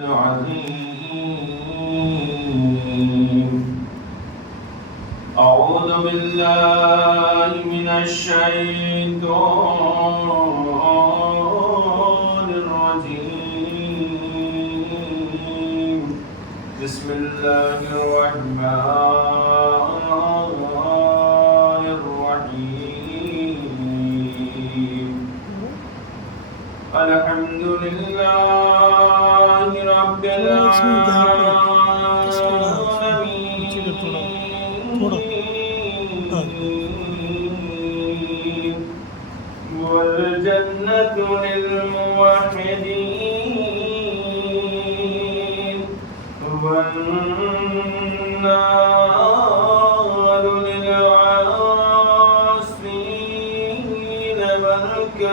العظيم. أعوذ بالله من الشيطان الرجيم. بسم الله الرحمن الرحيم. الحمد لله رب العالمين. والجنة للموحدين والنار للعاصين والكافرين.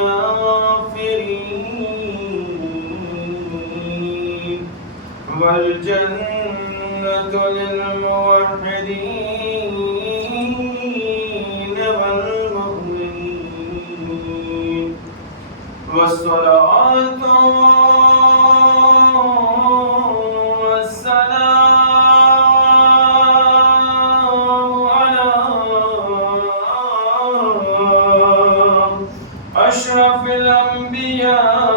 والجنة للموحدين والمؤمنين. والصلاة والسلام على أشرف الأنبياء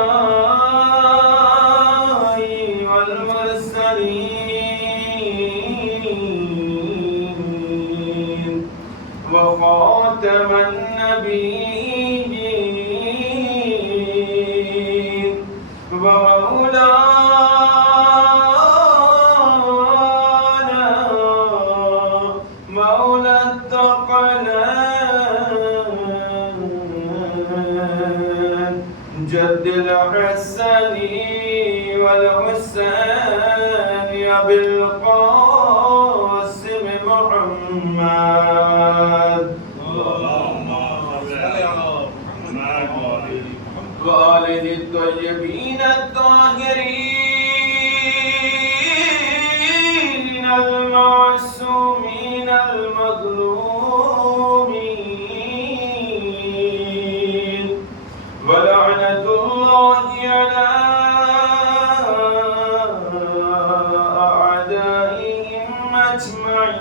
والمرسلين وخاتم النبيين ومولانا مولى الثقلين جد الحسن والحسين أبي القاسم محمد وآله الطيبين الطاهرين المعصومين المظلومين. ولعنة الله على أعدائهم أجمعين.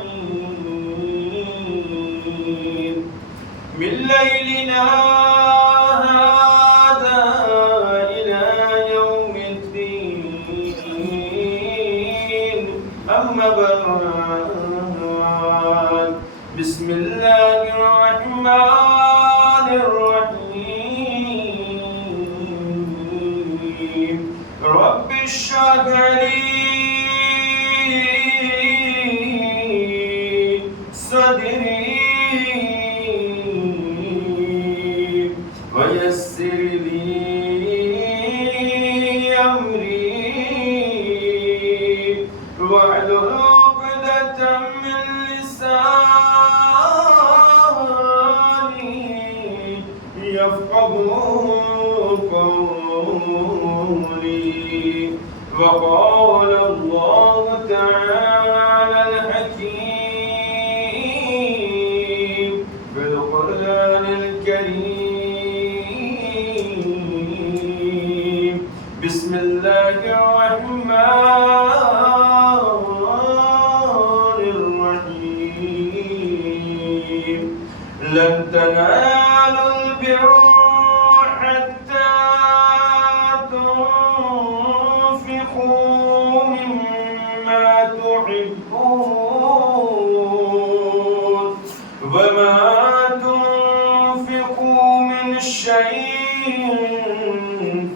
من ليلنا هذا إلى يوم الدين. أما بعد، بسم الله الرحمن الرحيم. رب اشرح لي صدري ويسر لي أمري واحلل عقدة من لساني يفقهوا قولي. وقال الله تعالى الحكيم في القرآن الكريم. بسم الله الرحمن الرحيم. لن تنالوا البر حتى تنفقوا مما تحبون وما تنفقوا من شيء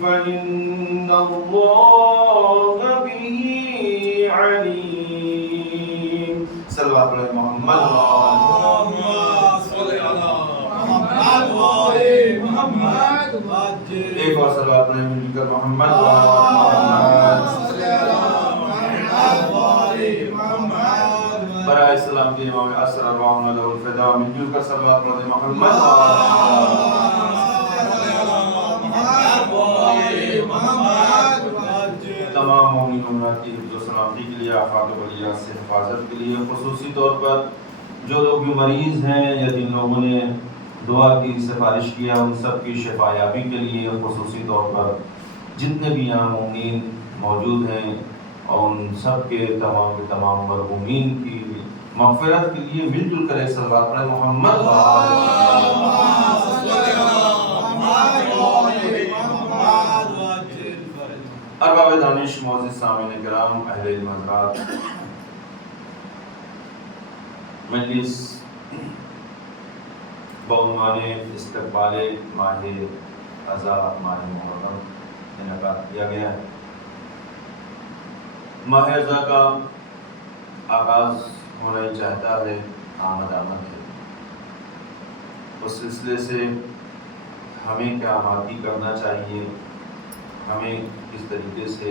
فإن الله به عليم. صلوات علی محمد. ایک اور صلوات علی مل کر محمد. برائے اسلام کے امام اثر ارواحنا لہ الفدا. مل جل کر صلوات علی محمد. تمام مومنین و مومنات کی حفظ و سلامتی کے لیے، آفات و بلیات سے حفاظت کے لیے، خصوصی طور پر جو لوگ بھی مریض ہیں یا جن لوگوں نے دعا کی سفارش کیا ان سب کی شفا یابی کے لیے، خصوصی طور پر جتنے بھی یہاں مومنین موجود ہیں، اور ان سب کے تمام مرحومین کی مغفرت کے لیے مل جل کر ایک صلوات پڑھیں محمد ارباب دانش، معزز سامعین کرام، اہل علم حضرات، مجلس بعنوان استقبال ماہ رضا ماہ محرم انعقاد کیا گیا ہے۔ ماہ رضا کا آغاز ہونا ہی چاہتا ہے، آمد ہے۔ اس سلسلے سے ہمیں کیا آمادگی کرنا چاہیے، ہمیں کس طریقے سے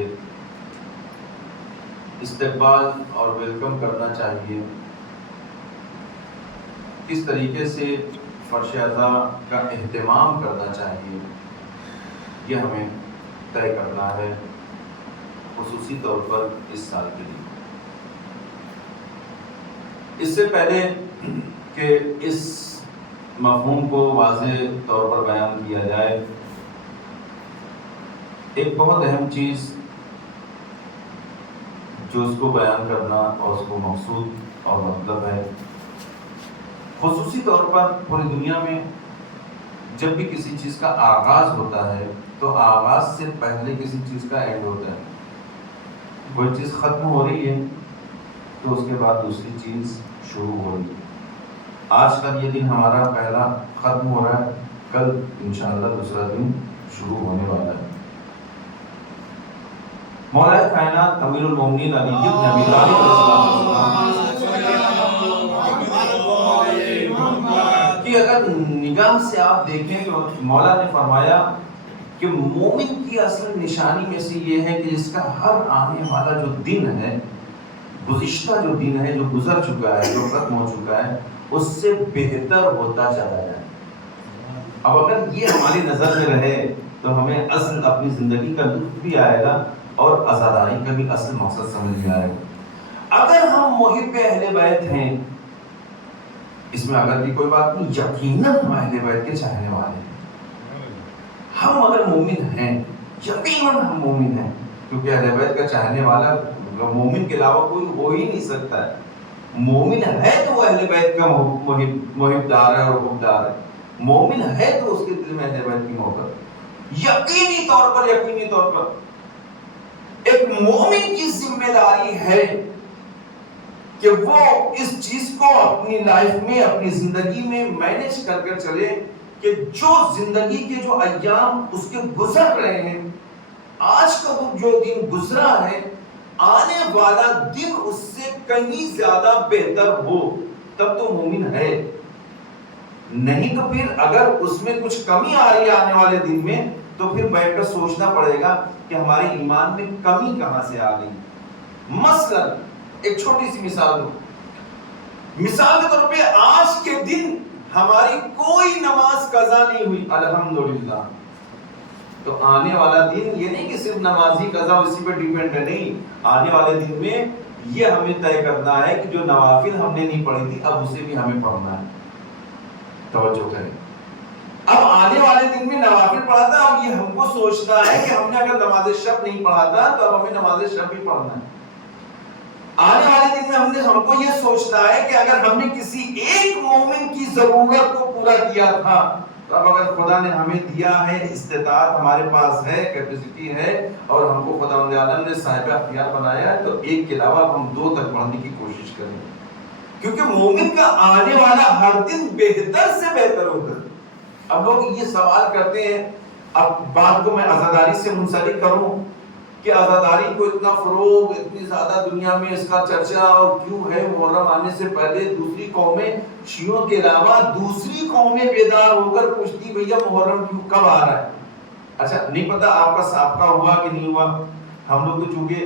استقبال اور ویلکم کرنا چاہیے، کس طریقے سے فرش عزا کا اہتمام کرنا چاہیے، یہ ہمیں طے کرنا ہے، خصوصی طور پر اس سال کے لیے۔ اس سے پہلے کہ اس مفہوم کو واضح طور پر بیان کیا جائے، ایک بہت اہم چیز جو اس کو بیان کرنا اور اس کو مقصود اور مطلب ہے، خصوصی طور پر پوری دنیا میں جب بھی کسی چیز کا آغاز ہوتا ہے تو آغاز سے پہلے کسی چیز کا اینڈ ہوتا ہے۔ کوئی چیز ختم ہو رہی ہے تو اس کے بعد دوسری چیز شروع ہو رہی ہے۔ آج کا یہ دن ہمارا پہلا ختم ہو رہا ہے، کل انشاءاللہ دوسرا دن شروع ہونے والا ہے۔ مولا کائنات امیر المومنین علی بن ابی طالب کہ اگر نگاہ سے آپ دیکھیں تو مولا نے فرمایا کہ مومن کی اصل نشانی میں سے یہ ہے کہ جس کا ہر آنے والا جو دن ہے، گزشتہ جو دن ہے، جو گزر چکا ہے، جو ختم ہو چکا ہے، اس سے بہتر ہوتا چلا جائے۔ اب اگر یہ ہماری نظر میں رہے تو ہمیں اصل اپنی زندگی کا لطف بھی آئے گا اور عزاداری کا بھی اصل مقصد سمجھ میں آئے گا۔ اگر ہم محب اہل بیت ہیں، اس میں اگر بھی کوئی بات نہیں، یقیناً ہم اہل بیت کے چاہنے والے ہیں۔ ہم اگر مومن ہیں، یقیناً ہم مومن ہیں، کیونکہ اہل بیت کا چاہنے والا مومن کے علاوہ کوئی ہو ہی نہیں سکتا ہے۔ مومن ہے تو وہ اہل بیت کا محب دار ہے اور حبدار ہے۔ مومن ہے تو اس کے دل میں اہل بیت کی محبت۔ یقینی طور پر ایک مومن کی ذمہ داری ہے کہ وہ اس چیز کو اپنی لائف میں، اپنی زندگی میں مینج کر کر چلے کہ جو زندگی کے جو ایام اس کے گزر رہے ہیں، آج کا وہ جو دن گزرا ہے، آنے والا دن اس سے کہیں زیادہ بہتر ہو، تب تو مومن ہے۔ نہیں تو پھر اگر اس میں کچھ کمی آ رہی ہے آنے والے دن میں، تو پھر بیٹھ کر سوچنا پڑے گا کہ ہمارے ایمان میں کمی کہاں سے آ گئی۔ مثلا ایک چھوٹی سی مثال دو، مثال کے طور پہ آج کے دن ہماری کوئی نماز قضا نہیں ہوئی، الحمدللہ، تو آنے والا دن یہ نہیں کہ صرف نمازی قضا اسی پہ ڈیپینڈ ہے، نہیں، آنے والے دن میں یہ ہمیں طے کرنا ہے کہ جو نوافل ہم نے نہیں پڑھی تھی اب اسے بھی ہمیں پڑھنا ہے۔ توجہ کریں، اب آنے والے دن میں نوافل پڑھا تھا، اب یہ ہم کو سوچنا ہے کہ ہم نے اگر نماز شب نہیں پڑھا تھا تو اب ہمیں نماز شب بھی پڑھنا ہے۔ آنے والے دن میں ہم کو یہ سوچنا ہے کہ اگر ہم نے کسی ایک مومن کی ضرورت کو پورا کیا تھا تو اب اگر خدا نے ہمیں دیا ہے، استطاعت ہمارے پاس ہے، کیپیسٹی ہے، اور ہم کو خداوند عالم نے صاحب اختیار بنایا ہے، تو ایک کے علاوہ ہم 2 تک پڑھنے کی کوشش کریں، کیونکہ مومن کا آنے والا ہر دن بہتر سے بہتر ہوتا ہے۔ اب لوگ یہ سوال کرتے ہیں، اب بات کو میں عزاداری سے منسلک کروں کہ عزاداری کو اتنا فروغ، اتنی زیادہ دنیا میں اس کا چرچا اور کیوں ہے؟ محرم آنے سے پہلے دوسری قومیں، شیعوں کے علاوہ دوسری قومیں بیدار ہو کر پوچھتی بھیا محرم کیوں کب آ رہا ہے؟ اچھا نہیں پتا آپ کا سابقہ ہوا کہ نہیں ہوا۔ ہم لوگ تو چونکہ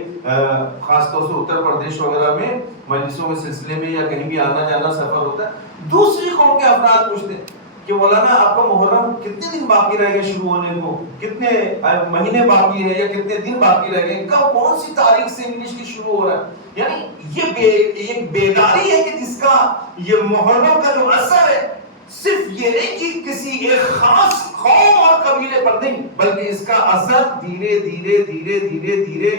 خاص طور سے اتر پردیش وغیرہ میں مجلسوں کے سلسلے میں یا کہیں بھی آنا جانا سفر ہوتا ہے، دوسری قوم کے افراد پوچھتے ہیں کہ مولانا آپ کا محرم کتنے دن باقی رہ گئے شروع ہونے کو، کتنے مہینے باقی ہے یا کتنے دن باقی رہ گئے، کب کون سی تاریخ سے انگلش کی شروع ہو رہا ہے؟ یعنی یہ ایک بیداری ہے کہ جس کا یہ محرم کا جو اثر ہے صرف یہ نہیں کہ کسی ایک خاص قوم اور قبیلے پر نہیں، بلکہ اس کا اثر دھیرے دھیرے دھیرے دھیرے دھیرے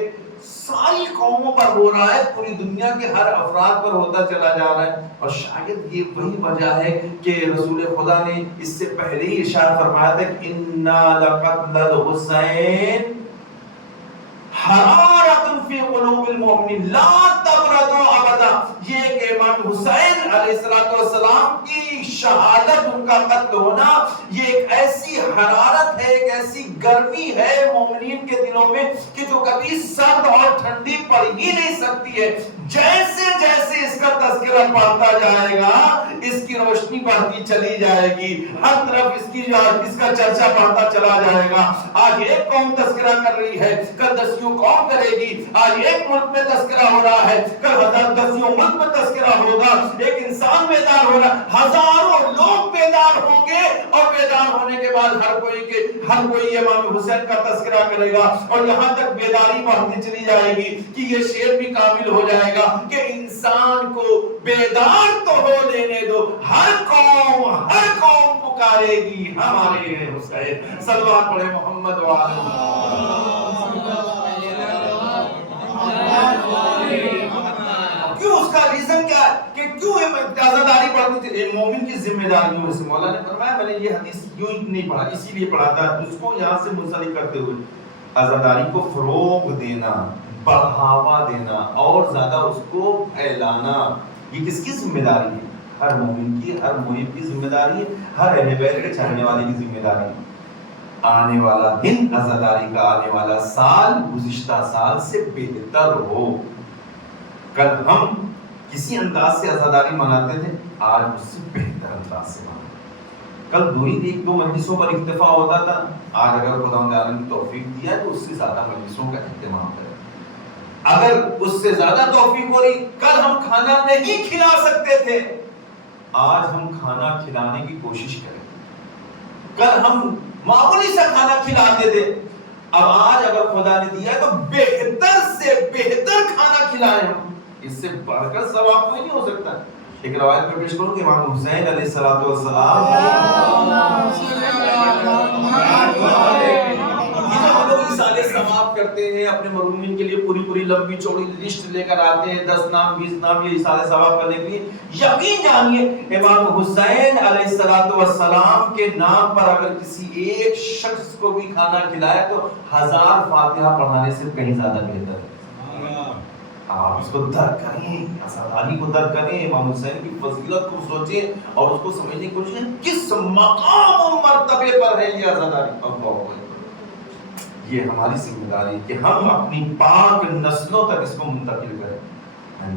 ساری قوموں پر ہو رہا ہے، پوری دنیا کے ہر افراد پر ہوتا چلا جا رہا ہے. اور شاید یہ وہی وجہ ہے کہ رسول خدا نے اس سے پہلے ہی ارشاد فرمایا تھا کہ اِنَّا لَقَتْلَ الْحُسَيْنِ حرارت فی قلوب المؤمنین لا تبردوا ابدا. یہ کہ امام حسین علیہ السلام کی شہادت، ان کا قتل ہونا، یہ ایک ایسی حرارت ہے، ایک ایسی گرمی ہے مومنین کے دلوں میں کہ جو کبھی سرد اور ٹھنڈی پڑ ہی نہیں سکتی ہے. جیسے جیسے اس کا تذکرہ پڑھتا جائے گا اس کی روشنی بڑھتی چلی جائے گی، ہر طرف اس کا چرچا بڑھتا چلا جائے گا. آج ایک قوم تذکرہ کر رہی ہے، کل دسیوں قوم کرے گی. آج ایک ملک میں تذکرہ ہو رہا ہے، کل دسیوں ملک میں تذکرہ ہوگا. ایک انسان بیدار ہو رہا ہے، ہزاروں لوگ بیدار ہوں گے، اور بیدار ہونے کے بعد ہر کوئی امام حسین کا تذکرہ کرے گا. اور یہاں تک بیداری بڑھتی چلی جائے گی کہ یہ شعر بھی کامل ہو جائے گا کہ انسان کو بیدار تو ہو لینے دو، ہر قوم پکارے گی ہمارے حسین. صلوات پڑھے محمد کیوں؟ اس کا ریزن کیا ہے کہ کیوں عزاداری پڑھتی تھی؟ مومن کی ذمہ داریوں میں سے مولا نے فرمایا، میں نے یہ حدیث کیوں نہیں پڑھا، اسی لیے پڑھا تھا اس کو یہاں سے منسلک کرتے ہوئے عزاداری کو فروغ دینا، بڑھاوا دینا اور زیادہ اس کو پھیلانا. یہ کس کی ذمہ داری ہے؟ ہر مومن کی، ہر محب کی ذمہ داری ہے، ہر اہل بیت کے چاہنے والے کی ذمہ داری ہے. آنے والا دن، عزاداری کا آنے والا سال گزشتہ سال سے بہتر ہو. کل ہم کسی انداز سے عزاداری مناتے تھے، آج اس سے بہتر انداز سے مناتے. کل ایک دو مجلسوں پر اکتفا ہوتا تھا، آج اگر خداوند عالم کی توفیق دیا ہے تو اس سے زیادہ مجلسوں کا اہتمام کریں. اگر اس سے زیادہ توفیق ہو رہی، کل ہم کھانا نہیں کھلا سکتے تھے، آج ہم کھانا کھلانے کی کوشش کریں. کل ہم معمولی سا کھانا کھلاتے تھے، اب آج اگر خدا نے دیا تو بہتر سے بہتر کھانا کھلائیں ہم. اس سے بڑھ کر ثواب کوئی نہیں ہو سکتا. ایک روایت میں پیش کروں کہ امام حسین علیہ السلام ہم لوگ رسالے ثواب کرتے ہیں، اپنے مرحومین کے لیے پوری لمبی چوڑی لسٹ لے کر آتے ہیں، 10 نام 20 نام یہ رسالے ثواب کرنے کے لیے. یقین جانیے امام حسین علیہ السلام کے نام پر اگر کسی ایک شخص کو بھی کھانا کھلائے تو 1000 فاتحہ پڑھانے سے کہیں زیادہ بہتر ہے. آپ اس کو درک کریں، عزاداری کو درک کریں، امام حسین کی فضیلت کو سوچیں اور اس کو سمجھنے کی کوشش کریں کس مقام و مرتبے پر ہے یہ عزاداری. یہ ہماری ذمہ داری ہے کہ ہم اپنی پاک نسلوں تک اس کو منتقل کریں.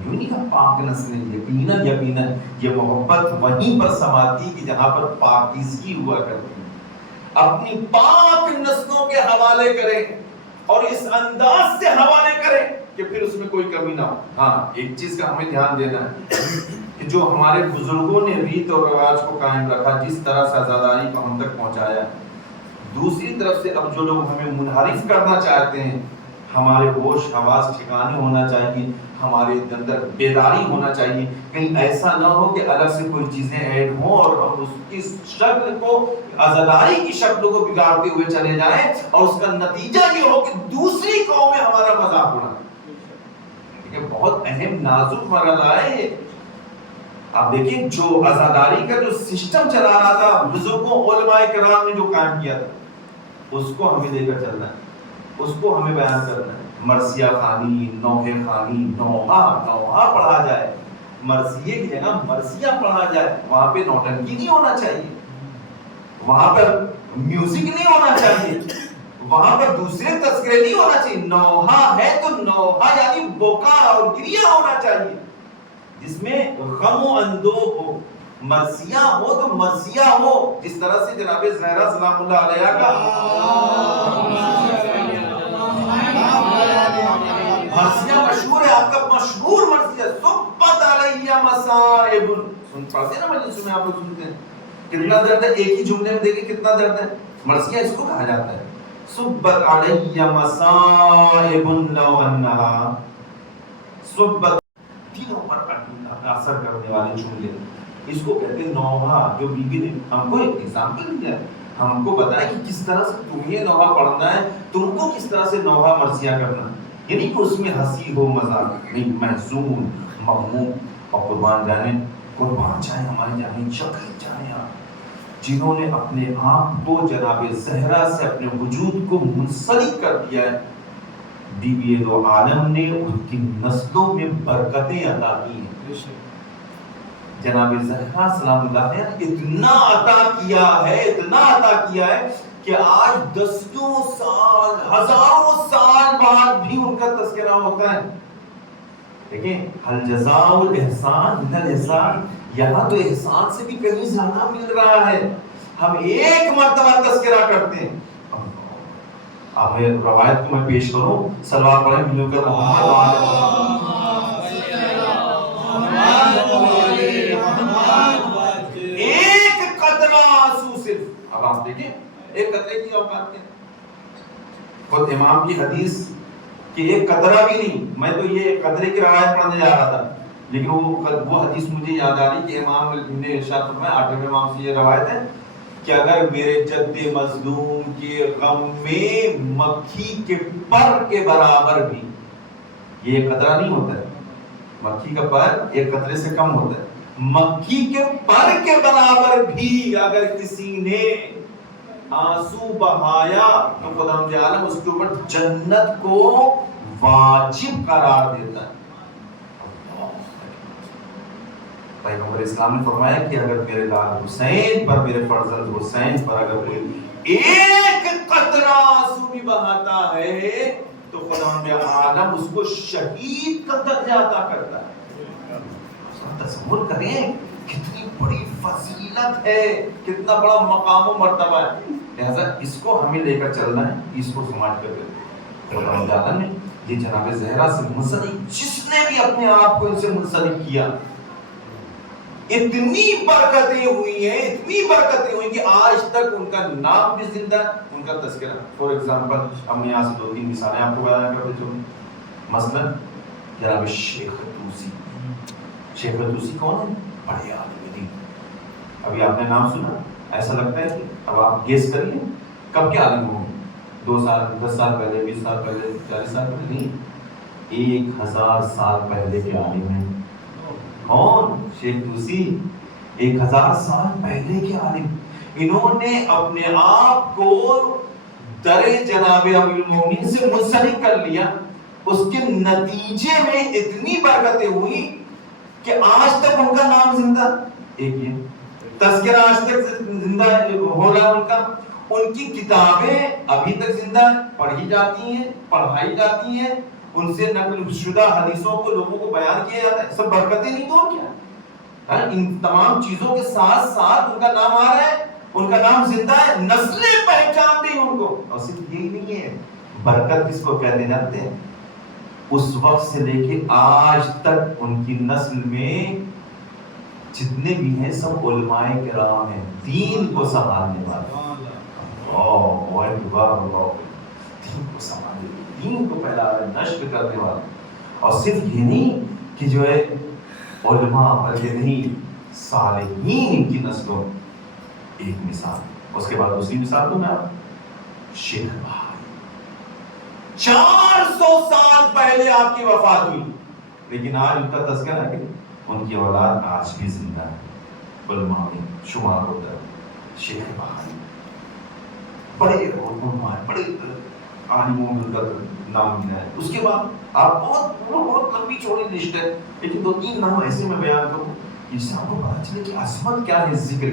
یوں نہیں کہ پاک نسلیں، یقیناً یہ محبت وہیں پر سماتی کہ جہاں پر پاکیزگی ہوا کرتی ہے. اپنی پاک نسلوں کے حوالے کریں اور اس انداز سے حوالے کریں کہ پھر اس میں کوئی کمی نہ ہو. ہاں ایک چیز کا ہمیں دھیان دینا ہے کہ جو ہمارے بزرگوں نے ریت اور رواج کو قائم رکھا، جس طرح سے عزاداری کو ہم تک پہنچایا، دوسری طرف سے اب جو لوگ ہمیں منحرف کرنا چاہتے ہیں، ہمارے ہوش حواس ٹھکانے ہونا چاہیے، ہمارے اندر بیداری ہونا چاہیے. کہیں ایسا نہ ہو کہ الگ سے کوئی چیزیں ایڈ ہوں اور ہم اس کی شکل کو، عزاداری کی شکل کو بگاڑتے ہوئے چلے جائیں اور اس کا نتیجہ یہ ہو کہ دوسری قوم میں ہمارا مذاق اڑائے. یہ بہت اہم نازک مرحلہ ہے. آپ دیکھیں جو عزاداری کا جو سسٹم چلا رہا تھا بزرگوں علماء کرام نے جو قائم کیا تھا، اس کو ہمیں لے کر چلنا ہے، اس کو ہمیں بیان کرنا ہے. مرثیہ خوانی، نوحہ خوانی، نوحہ پڑھا جائے، مرثیے کی جگہ مرثیہ پڑھا جائے. وہاں پہ نوٹنکی نہیں ہونا چاہیے، وہاں پر میوزک نہیں ہونا چاہیے، وہاں پر دوسرے تذکرے نہیں ہونا چاہیے. نوحہ ہے تو نوحہ یعنی بکا اور گریہ ہونا چاہیے جس میں غم و اندوہ ہو. مرثیہ ہو تو مرثیہ ہو جس طرح سے جناب زہرا سلام اللہ علیہ کا مرثیہ مشہور ہے. آپ کا مشہور مرثیہ صبت علیہ مصائب، پڑھتے ہیں نا مجلس میں، آپ لوگ سنتے ہیں. کتنا درد ہے ایک ہی جملے میں، دیکھیں کتنا درد ہے. مرثیہ اس کو کہا جاتا ہے. صبت علیہ مصائب لو انہا، صبت دلوں پر اثر کرنے والے جملے، اس کو کہتے ہیں نوحہ. جو بیوی نے ہم کو ایک ایگزامپل دیا، ہم کو بتایا کہ کس طرح سے تمہیں نوحہ پڑھنا ہے، تم کو کس طرح سے نوحہ مرثیہ کرنا ہے. یعنی کہ اس میں ہنسی ہو مذاق نہیں، محزون مغموم اور قربان جائیں ہماری جانیں شخص جائیں آپ جنہوں نے اپنے آپ کو جناب زہرا سے اپنے وجود کو منسلک کر دیا ہے. بیوی دو عالم نے ان کی نسلوں میں برکتیں عطا کی ہیں. جناب زہرا سلام اللہ علیہ اتنا عطا کیا ہے کہ آج دسوں سال ہزاروں سال بعد بھی ان کا تذکرہ ہوتا ہے. دیکھیں حل جزاء الاحسان من الاحسان، یہاں تو احسان سے بھی کہیں زیادہ مل رہا ہے. ہم ایک مرتبہ تذکرہ کرتے ہیں. اب روایت کو میں پیش کروں، صلوات پڑھیں مل کر ایک قطرہ آنسو صرف. اب آپ دیکھیں ایک قطرے کی اوقات کیا. خود امام کی حدیث کہ ایک قطرہ بھی نہیں، میں تو یہ قطرے کی روایت پڑھنے جا رہا تھا لیکن وہ حدیث مجھے یاد آ رہی کہ امام نے ارشاد فرمایا، 8ویں امام سے یہ روایت ہے کہ اگر میرے جد مظلوم کے غم میں مکھی کے پر کے برابر بھی، یہ ایک قطرہ نہیں ہوتا ہے، مکھی کا پر ایک قطرے سے کم ہوتا ہے، مکھی کے پر کے برابر بھی اگر کسی نے آنسو بہایا تو خداوند عالم اس کے اوپر جنت کو واجب قرار دیتا ہے. پیغمبر اسلام نے فرمایا کہ اگر میرے لال حسین پر، میرے فرزند حسین پر اگر کوئی ایک قطرہ آنسو بھی بہاتا ہے تو خداوند عالم اس کو شہید کا درجہ عطا کرتا ہے. تصور کریں کتنی بڑی فضیلت ہے، کتنا بڑا مقام و مرتبہ ہے. لہذا اس کو ہمیں لے کر چلنا ہے، اس کو سمجھ کر خداوند عالم نے یہ جناب زہرا سے منسلک، جس نے بھی اپنے آپ کو ان سے منسلک کیا، اتنی برکتیں ہوئی ہیں کہ آج تک ان کا نام بھی زندہ ہے، ان کا تذکرہ. فور ایگزامپل ہم نے یہاں سے 2-3 مثالیں آپ کو بیان کر دیتا ہوں. مثلا جناب شیخ طوسی کون ہے؟ بڑے عالم دین. ابھی آپ نے نام سنا، ایسا لگتا ہے کہ اب آپ گیس کریے کب کے عالم ہوں گے؟ 2 سال 10 سال پہلے، 20 سال پہلے، 40 سال پہلے نہیں، 1000 سال پہلے کے عالم ہیں. کون؟ شیخ طوسی. 1000 سال پہلے کے عالم. انہوں نے اپنے آپ کو در جناب امیر المومنین سے منسلک کر لیا. اس کے نتیجے میں اتنی برکتیں ہوئی کہ آج تک ان کا نام زندہ. ایک یہ تذکرہ آج تک زندہ ہو رہا ان کا. ان کی کتابیں ابھی تک زندہ پڑھی جاتی ہیں، پڑھائی جاتی ہیں، ان سے نقل شدہ حدیثوں کو لوگوں کو بیان کیا جاتا ہے. سب برکتیں نہیں تو کیا؟ ان تمام چیزوں کے ساتھ ساتھ ان کا نام آ رہا ہے، ان کا نام زندہ ہے، نسلیں پہچان دی ان کو. اور صرف یہی نہیں ہے، برکت کس کو کہتے جانتے ہیں؟ اس وقت سے لے کے آج تک ان کی نسل میں جتنے بھی ہیں سب علماء کرام ہیں، دین کو سنبھالنے والے. دین کو سنبھالنے، دین کو پھیلا رہے، نشر کرنے والے. اور صرف یہ نہیں کہ جو ہے علماء، بلکہ نہیں صالحین ان کی نسلوں. ایک مثال، اس کے بعد دوسری مثال دوں میں آپ. شیخ بہائی 400 سال پہلے آپ کی وفات ہوئی، لیکن آج ان کا تذکرہ ہے کہ ان کی اولاد آج بھی زندہ ہے، علماء میں شمار ہوتا ہے. شیخ بہائی بڑے علماء، بڑے عالموں میں ان کا نام ملا ہے. اس کے بعد آپ بہت لمبی چوڑی لسٹ ہے، لیکن 2-3 نام ایسے میں بیان کروں جس سے آپ کو پتا چلے کہ عظمت کیا ہے. ذکر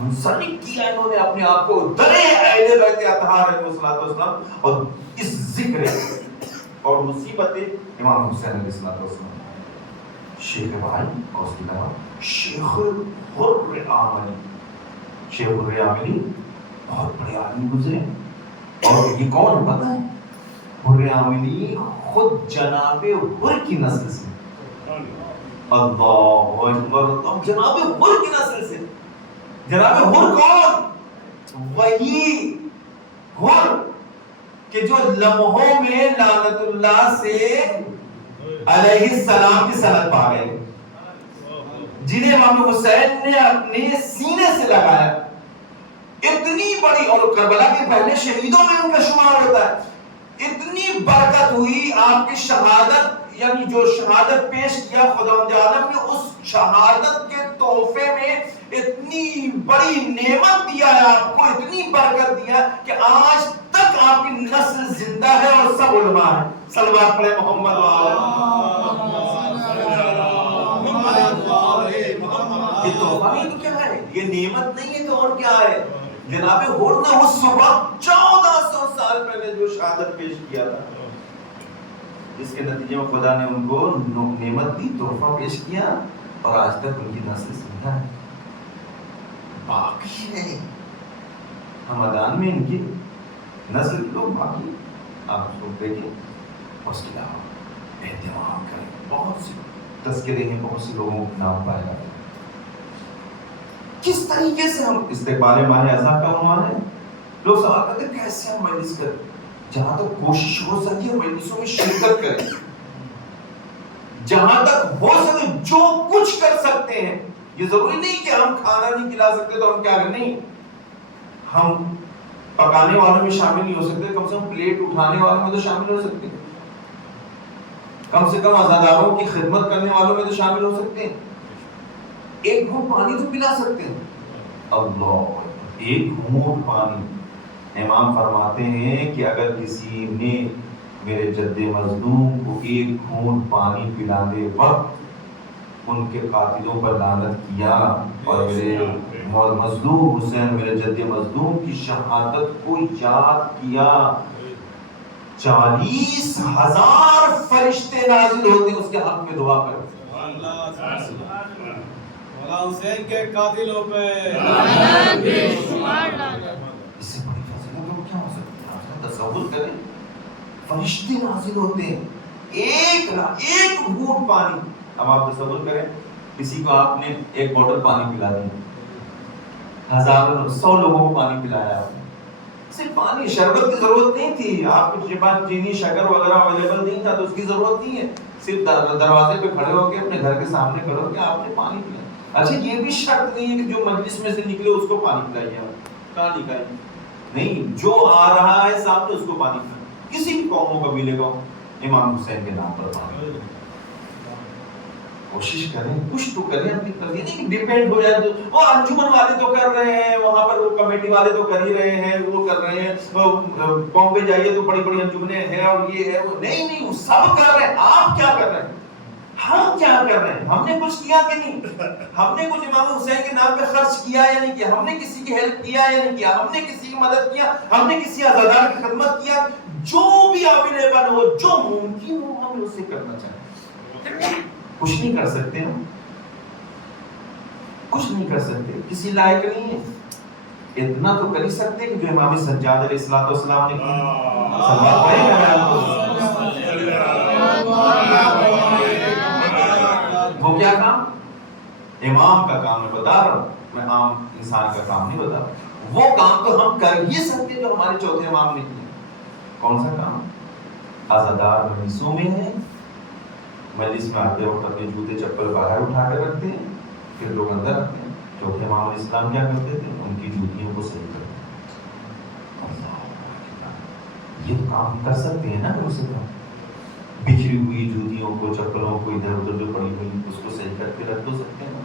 منسلک کیا انہوں نے اپنے آپ کو در اہل بیت اطہار علیہ السلام، اور اس ذکر اور مصیبت امام حسین علیہ السلام. شیخ بہائی اور اس کے علاوہ شیخ حر عاملی. شیخ حر عاملی بہت بڑے عالم گزرے. اور یہ کون ہے پتہ ہے؟ حر عاملی خود جناب حر کی نسل سے. اللہ اکبر، جناب حر کی نسل سے. جناب حر کون؟ وہی حر کہ جو لمحوں میں لعنت اللہ سے علیہ السلام کی سند پا گئے، جنہیں امام حسین نے اپنے سینے سے لگایا. اتنی بڑی، اور کربلا کے پہلے شہیدوں میں ان کا شمار ہوتا ہے. اتنی برکت ہوئی آپ کی شہادت، یعنی جو شہادت پیش کیا خداوند عالم نے اس شہادت کے تحفے میں اتنی بڑی نعمت دیا ہے آپ کو، اتنی برکت دیا کہ آج تک آپ کی نسل زندہ ہے اور سب علماء ہیں. صلوات پڑھیں محمد یہ تحفہ نہیں تو کیا ہے، یہ نعمت نہیں ہے تو اور کیا ہے. جناب ہور نے اس وقت 1400 سال پہلے جو شہادت پیش کیا تھا، جس کے نتیجے میں خدا نے ان کو نعمت دی، تحفہ پیش کیا، اور آج تک ان کی نسل زندہ ہے، باقی ہے. ہمدان میں ان کی نسل لوگ باقی. آپ اس کو دیکھیں، اس کے علاوہ اہتمام کریں. بہت سی تذکرے ہیں، بہت سے لوگوں کے نام پائے جاتے ہیں. کس طریقے سے ہم استقبال ماہ اعزاز کا عنوان ہے. لوگ سوال کرتے ہیں کیسے ہم مجلس کریں. جہاں تک کوشش ہو سکے مجلسوں میں شرکت کریں، جہاں تک ہو سکے جو کچھ کر سکتے ہیں. یہ ضروری نہیں کہ ہم کھانا نہیں کھلا سکتے تو ہم کیا کریں، نہیں، ہم پکانے والوں میں شامل نہیں ہو سکتے، کم سے کم پلیٹ اٹھانے والوں میں تو شامل ہو سکتے ہیں، کم سے کم عزاداروں کی خدمت کرنے والوں میں تو شامل ہو سکتے ہیں. ایک گھونٹ پانی تو پلا سکتے ہیں. اللہ، ایک گھونٹ پانی. امام فرماتے ہیں کہ اگر کسی نے میرے جد مظلوم کو ایک گھونٹ پانی پلانے وقت ان کے قاتلوں پر لعنت کیا اور میرے مظلوم حسین، میرے جد مظلوم کی شہادت کو یاد کیا، 40,000 فرشتے نازل ہوتے اس کے حق میں دعا کرتے. حسین کے قاتلوں پہ اس سے بڑی فضیلت اور کیا ہو سکتی ہے. آپ تصور کریں، فرشتے نازل ہوتے ہیں، ایک گھونٹ پانی. اب آپ تصور کریں کسی کو آپ نے ایک بوتل پانی پلا دی، 100 لوگوں کو پانی پلایا آپ نے. صرف پانی، شربت کی ضرورت نہیں تھی، آپ کے پاس چینی شکر وغیرہ اویلیبل نہیں تھا تو اس کی ضرورت نہیں ہے. صرف دروازے پہ کھڑے ہو کے اپنے گھر کے سامنے کھڑے ہو کے آپ نے پانی پیا. اچھا یہ بھی شرط نہیں ہے کہ جو مجلس میں سے نکلے اس کو پانی پلائیے. آپ کہاں لکھا ہے؟ نہیں، جو آ رہا ہے سامنے اس کو پانی پلائیں. کسی بھی قوم و قبیلے کو امام حسین کے نام پر پانی. کوشش کریں، کچھ تو کریں اپنی طرف. یہ نہیں کہ ڈیپینڈ ہو جائے تو وہ انجمن والے تو کر رہے ہیں، وہاں پر وہ کمیٹی والے تو کر ہی رہے ہیں، وہ کر رہے ہیں، قوم پہ جائیے تو بڑی بڑی انجمنیں ہیں اور یہ ہے وہ. نہیں، وہ سب کر رہے ہیں. آپ کیا کر رہے ہیں؟ ہم کیا کر رہے ہیں؟ ہم نے کچھ کیا کہ نہیں؟ ہم نے کچھ امام حسین کے نام پہ خرچ کیا یا نہیں کیا؟ ہم نے کسی کی ہیلپ کیا یا نہیں کیا؟ ہم نے کسی کی مدد کیا؟ ہم نے کسی عزادار کی خدمت کیا؟ جو بھی اویلیبل ہو، جو ممکن ہو، ہم اسے کرنا چاہتے ہیں. کچھ نہیں کر سکتے، ہم کچھ نہیں کر سکتے، کسی لائق نہیں ہے. اتنا تو کر ہی سکتے کہ جو امام سجاد علیہ السلام نے کیا. وہ کیا کام؟ امام کا کام میں بتا رہا ہوں، میں عام انسان کا کام نہیں بتا رہا. وہ کام تو ہم کر ہی سکتے جو ہمارے چوتھے امام نے کیا. کون سا کام؟ عزادار مجلسوں میں ہے، مجلس میں آتے وقت اپنے جوتے چپل باہر اٹھا کر رکھتے ہیں، پھر لوگ اندر رکھتے ہیں. چوتھے امام علیہ السلام کیا کرتے تھے؟ ان کی جوتیوں کو صحیح کرتے. یہ تو کام کر سکتے ہیں نا. کم سے کم بکھری ہوئی جوتیوں کو، چپلوں کو ادھر ادھر جو پڑی ہوئی اس کو صحیح کر کے رکھ تو سکتے ہیں.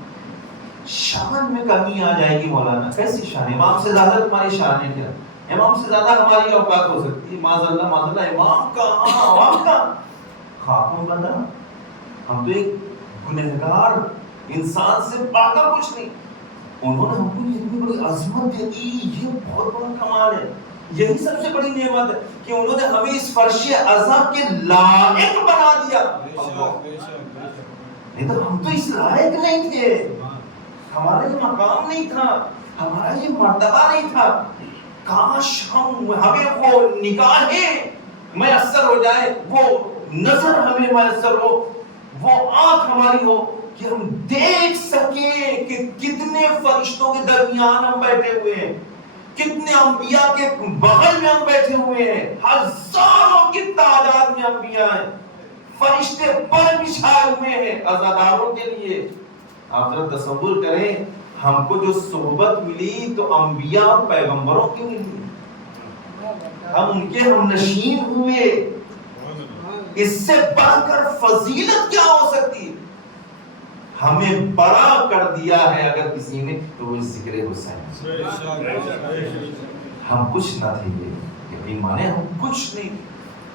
شان میں کمی آ جائے گی مولانا. کیسی شان؟ امام سے زیادہ تمہاری شان ہے کیا؟ امام سے زیادہ ہماری اوقات ہو سکتی ہے؟ معاذ اللہ معاذ اللہ. امام کا عوام کا خاتون بندہ، ہم تو ایک گنہگار انسان سے پاکر کچھ نہیں. انہوں نے ہم کو اتنی بڑی عظمت دے دی، یہ بہت بڑا کمال ہے. یہی سب سے بڑی نعمت ہے کہ انہوں نے ہمیں اس فرش عذاب کے لائق بنا دیا. نہیں تو ہم تو اس لائق نہیں تھے، ہمارا یہ مقام نہیں تھا، ہمارا یہ مرتبہ نہیں تھا. کاش ہمیں وہ نگاہیں میسر ہو جائے، وہ نظر ہمیں میسر ہو، وہ آنکھ ہماری ہو کہ ہم دیکھ سکیں کہ کتنے فرشتوں کے درمیان ہم بیٹھے ہوئے ہیں، کتنے انبیاء کے بغل میں ہم بیٹھے ہوئے ہیں. ہزاروں کی تعداد میں انبیاء ہیں، فرشتے پر بچھائے ہوئے ہیں عزاداروں کے لیے. آپ ذرا تصور کریں، ہم کو جو صحبت ملی تو انبیاء اور پیغمبروں کی ملی. ہم ان کے ہم نشین ہوئے، اس سے بڑھ کر فضیلت کیا ہو سکتی ہے؟ ہمیں بڑا کر دیا ہے اگر کسی نے تو وہ ذکر حسین۔ ہم کچھ نہ تھے، یہ یقین مانے ہم کچھ نہیں،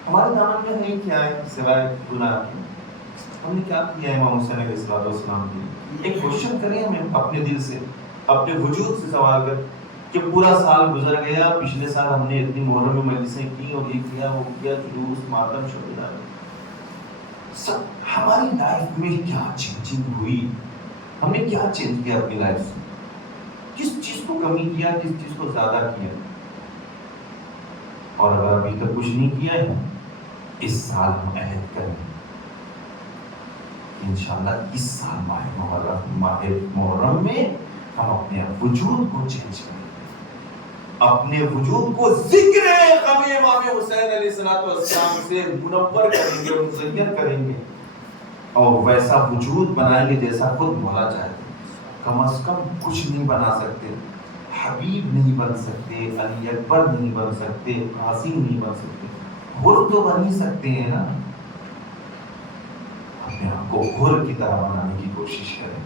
ہمارے دامن میں نہیں کیا ہے سوائے گناہ کے۔ ہم نے کیا کیا ہے امام حسین علیہ السلام کے لیے؟ ایک کوشچن کریں ہمیں اپنے دل سے، اپنے وجود سے سوال کر کہ پورا سال گزر گیا، پچھلے سال ہم نے اتنی محرم میں مجلسیں کی اور یہ کیا وہ کیا، جلوس ماتم شب، سب ہماری لائف میں کیا چینجنگ ہوئی؟ ہم نے کیا چینج کیا اپنی لائف سے؟ کس چیز کو کمی کیا، کس چیز کو زیادہ کیا؟ اور اگر ابھی تک کچھ نہیں کیا ہے، اس سال ہم عہد کریں انشاءاللہ اس سال ماہ محرم میں ہم اپنے وجود کو چینج کریں گے، اپنے وجود کو ذکر غم امام حسین علیہ السلام سے منور کریں گے، مزین کریں گے، اور ویسا وجود بنائیں گے جیسا خود مولا چاہتے ہیں۔ کم از کم کچھ نہیں بنا سکتے، حبیب نہیں بن سکتے، علی اکبر نہیں بن سکتے، قاسم نہیں بن سکتے، حر تو بن ہی سکتے ہیں نا۔ اپنے آپ کو حر کی طرح بنانے کی کوشش کریں۔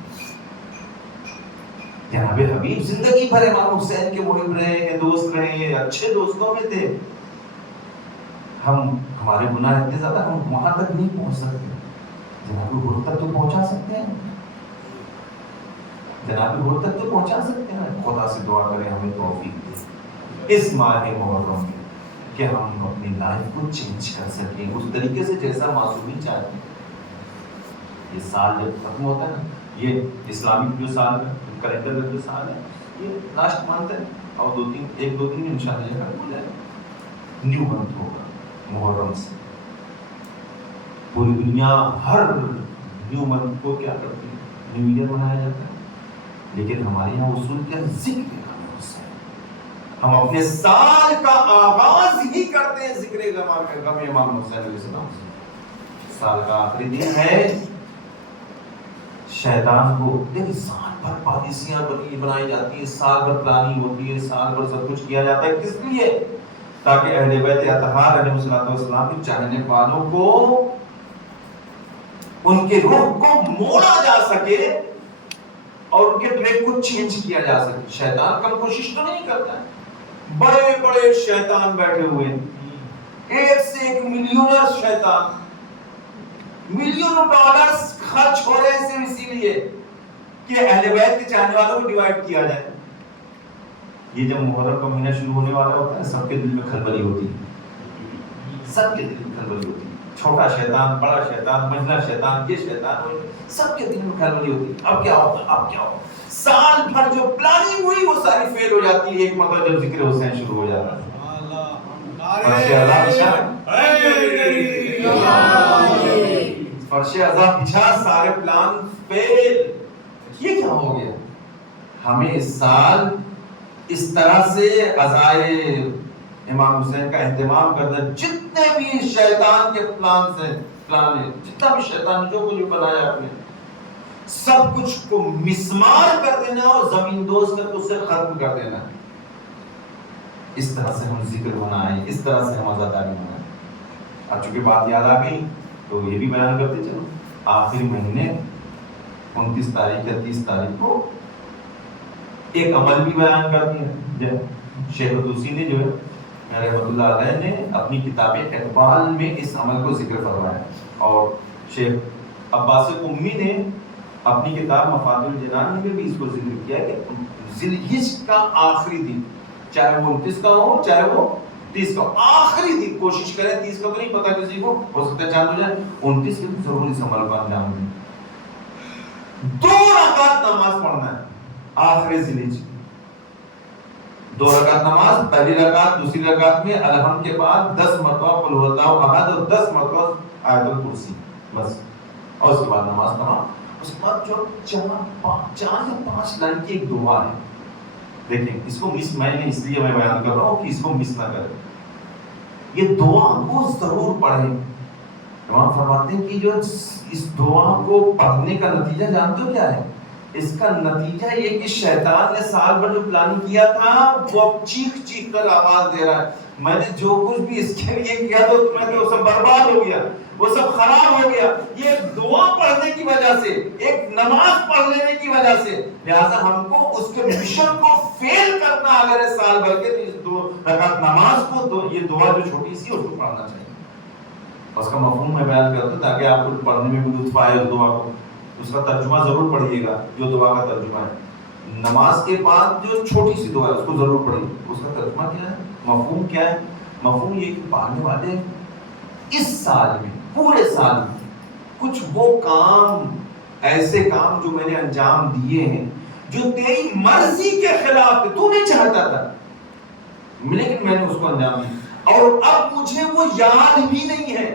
جناب حبیب زندگی بھر امام حسین کے محب رہے ہیں، دوست رہے ہیں، اچھے دوستوں میں تھے۔ ہمارے گناہ اتنے زیادہ، ہم وہاں تک نہیں پہنچ سکتے، جناب حر تک تو پہنچا سکتے ہیں، جناب حر تک تو پہنچا سکتے ہیں۔ خدا سے دعا کریں ہمیں توفیق دے اس ماہ محرم میں کہ ہم اپنی لائف کو چینج کر سکیں اس طریقے سے جیسا معصومی چاہتے ہیں۔ یہ سال جب ختم ہوتا ہے نا، یہ اسلامک جو سال ہے، کیلنڈر کا جو سال ہے، یہ لاسٹ منتھ ہے، اور ایک دو دن میں انشاءاللہ یہ ختم ہو جائے گا، نیو منتھ ہوگا محرم سے۔ پوری دنیا ہر نیو منتھ کو کیا کرتی ہے؟ نیو ایئر منایا جاتا ہے، لیکن ہمارے یہاں اصول کیا ذکر ہے۔ ہم اپنے سال کا آغاز ہی کرتے ہیں ذکر غم امام حسین علیہ السلام سے۔ سال کا آخری دن ہے، شیطان کو دیکھ سال بھر پالیسیاں بنائی جاتی ہیں، سال بھر پلاننگ ہوتی ہے، سال بھر سب کچھ کیا جاتا ہے، کس لیے؟ تاکہ اہل بیت اطہار علیہ السلام کے چاہنے والوں کو، ان کے روح کو موڑا جا سکے اور ان کے ٹریک کو چینج کیا جا سکے۔ شیطان کم کوشش تو نہیں کرتا ہے، بڑے بڑے شیطان بیٹھے ہوئے ہیں، ایک سے ایک ملینر شیطان، ملینوں ڈالرز خرچ ہو رہے ہیں صرف اسی لیے کہ اہل بیت کے چاہنے والوں کو ڈیوائیڈ کیا جائے۔ یہ جب محرم کا مہینہ شروع ہونے والا ہوتا ہے، سب کے دل میں کھلبلی ہوتی ہے، سب کے دل میں کھلبلی ہوتی ہے، چھوٹا شیطان، بڑا شیطان، منجلا شیطان، یہ شیطان، سب کے دل میں کھلبلی ہوتی ہے۔ اب کیا ہوگا، اب کیا ہوگا؟ سال بھر جو پلاننگ ہوئی وہ ساری فیل ہو جاتی ہے ایک مرتبہ جب ذکر حسین شروع ہو جاتا ہے۔ فرش عذاب بچھا، سارے پلان فیل۔ یہ کیا ہو گیا؟ ہمیں اس سال اس طرح سے عزائے امام حسین کا اہتمام کرنا، جتنے بھی شیطان کے پلان ہے، جتنا بھی شیطان جو کچھ بنایا اپنے، سب کچھ کو مسمار کر دینا اور زمین دوز کر کے اسے ختم کر دینا۔ اس طرح سے ہم ذکر منائیں، اس طرح سے ہم عزاداری منائیں۔ اب چونکہ بات یاد آ گئی تو یہ بھی بیان کرتے چلو، آخری مہینے 29 تاریخ یا 30 تاریخ کو ایک عمل بھی بیان کر دیا۔ شیخ توسی نے جو ہے رحمۃ اللہ علیہ نے اپنی کتاب اقبال میں اس عمل کو ذکر فرمایا، اور شیخ عباس امی نے اپنی کتاب مفاتیح الجنان میں بھی اس کو ذکر کیا کہ ذی الحج کا آخری دن، چاہے وہ 29 کا ہو چاہے وہ 30 کا ہو، آخری دن کوشش کریں، 30 کا تو نہیں پتا کسی کو، ہو سکتا ہے چاند ہو جائے، 29 کے ضرور اس عمل کو انجام دیں۔ 2 رکعت نماز پڑھنا ہے آخری ذی الحج، 2 رکعت نماز، پہلی رکعت دوسری رکعت میں الحمد کے بعد 10 مرتبہ قل هو اللہ احد اور 10 مرتبہ آیت الکرسی، بس، اور اس کے بعد نماز تمام۔ اس کے بعد جو 4 یا 5 لائن کی ایک دعا ہے، دیکھیں اس کو مس میں نے اس لیے میں بیان کر رہا ہوں کہ اس کو مس نہ کریں، یہ دعا کو ضرور پڑھیں۔ امام فرماتے ہیں کہ جو اس دعا کو پڑھنے کا نتیجہ جانتے ہو کیا ہے؟ اس کا نتیجہ یہ کہ شیطان نے سال بھر جو پلاننگ کیا تھا وہ اب چیخ چیخ کر آواز دے رہا ہے میں نے جو کچھ بھی اس کے لیے کیا تو میں نے وہ سب برباد ہو گیا، وہ سب خراب ہو گیا، یہ دعا پڑھنے کی وجہ سے، ایک نماز پڑھ لینے کی وجہ سے۔ لہٰذا ہم کو اس کے مشن کو فیل کرنا اگر ہے سال بھر کے، تو اس 2 رکعت نماز کو، یہ دعا جو چھوٹی سی اس کو پڑھنا چاہیے۔ اس کا مفہوم میں بیان کرتا ہوں تاکہ آپ کو پڑھنے میں بھی لطف آئے اس دعا کو۔ اس کا ترجمہ ضرور پڑھیے گا جو دعا کا ترجمہ ہے۔ نماز کے بعد جو چھوٹی سی دعا ہے اس کو ضرور پڑھیے۔ اس کا ترجمہ کیا ہے، مفہوم کیا ہے؟ مفہوم یہ کہ پڑھنے والے اس سال میں، پورے سال میں کچھ وہ کام، ایسے کام جو میں نے انجام دیے ہیں جو تیری مرضی کے خلاف تھے، تو نہیں چاہتا تھا لیکن میں نے اس کو انجام دیا، اور اب مجھے وہ یاد بھی نہیں ہے۔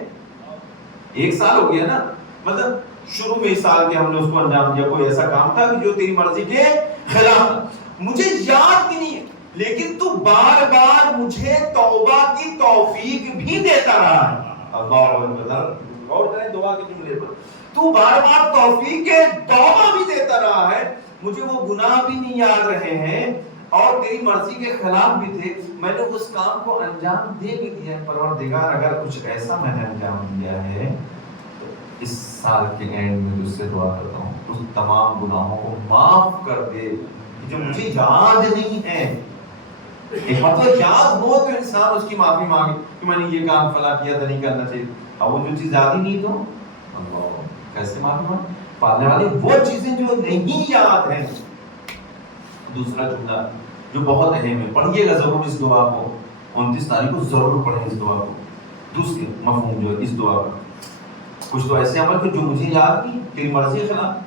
1 سال ہو گیا نا، مطلب شروع میں اس سال کے ہم نے اس کو انجام دیا، کوئی ایسا کام تھا جو تیری مرضی کے خلاف، مجھے یاد بھی نہیں ہے، لیکن تو بار بار مجھے توبہ کی توفیق بھی دیتا رہا ہے۔ اللہ اکبر، غور کریں دعا کے جملے پر، تو بار بار توفیق کے توبہ بھی دیتا رہا ہے، مجھے وہ گناہ بھی نہیں یاد رہے ہیں اور تیری مرضی کے خلاف بھی تھے، میں نے اس کام کو انجام دے بھی دیا ہے۔ پروردگار اگر کچھ ایسا میں نے انجام دیا ہے تو اس سال کے اینڈ میں تجھ سے دعا کرتا ہوں اس تمام گناہوں کو معاف کر دے جو مجھے یاد نہیں ہے۔ ایک مطلب یاد ہو تو انسان اس کی معافی مانگے کہ میں نے یہ کام فلاں کیا تھا، نہیں کرنا چاہیے، اب وہ جو چیز یاد ہی نہیں تو اللہ کیسے معافی مانگے؟ پالنے والی وہ چیزیں جو نہیں یاد ہیں۔ دوسرا جملہ جو بہت اہم ہے، پڑھیے گا ضرور اس دعا کو، 29 تاریخ کو ضرور پڑھیں اس دعا کو۔ دوسرے مفہوم جو ہے اس دعا کا، کچھ تو ایسے عمل جو مجھے یاد نہیں، تیری مرضی کے خلاف۔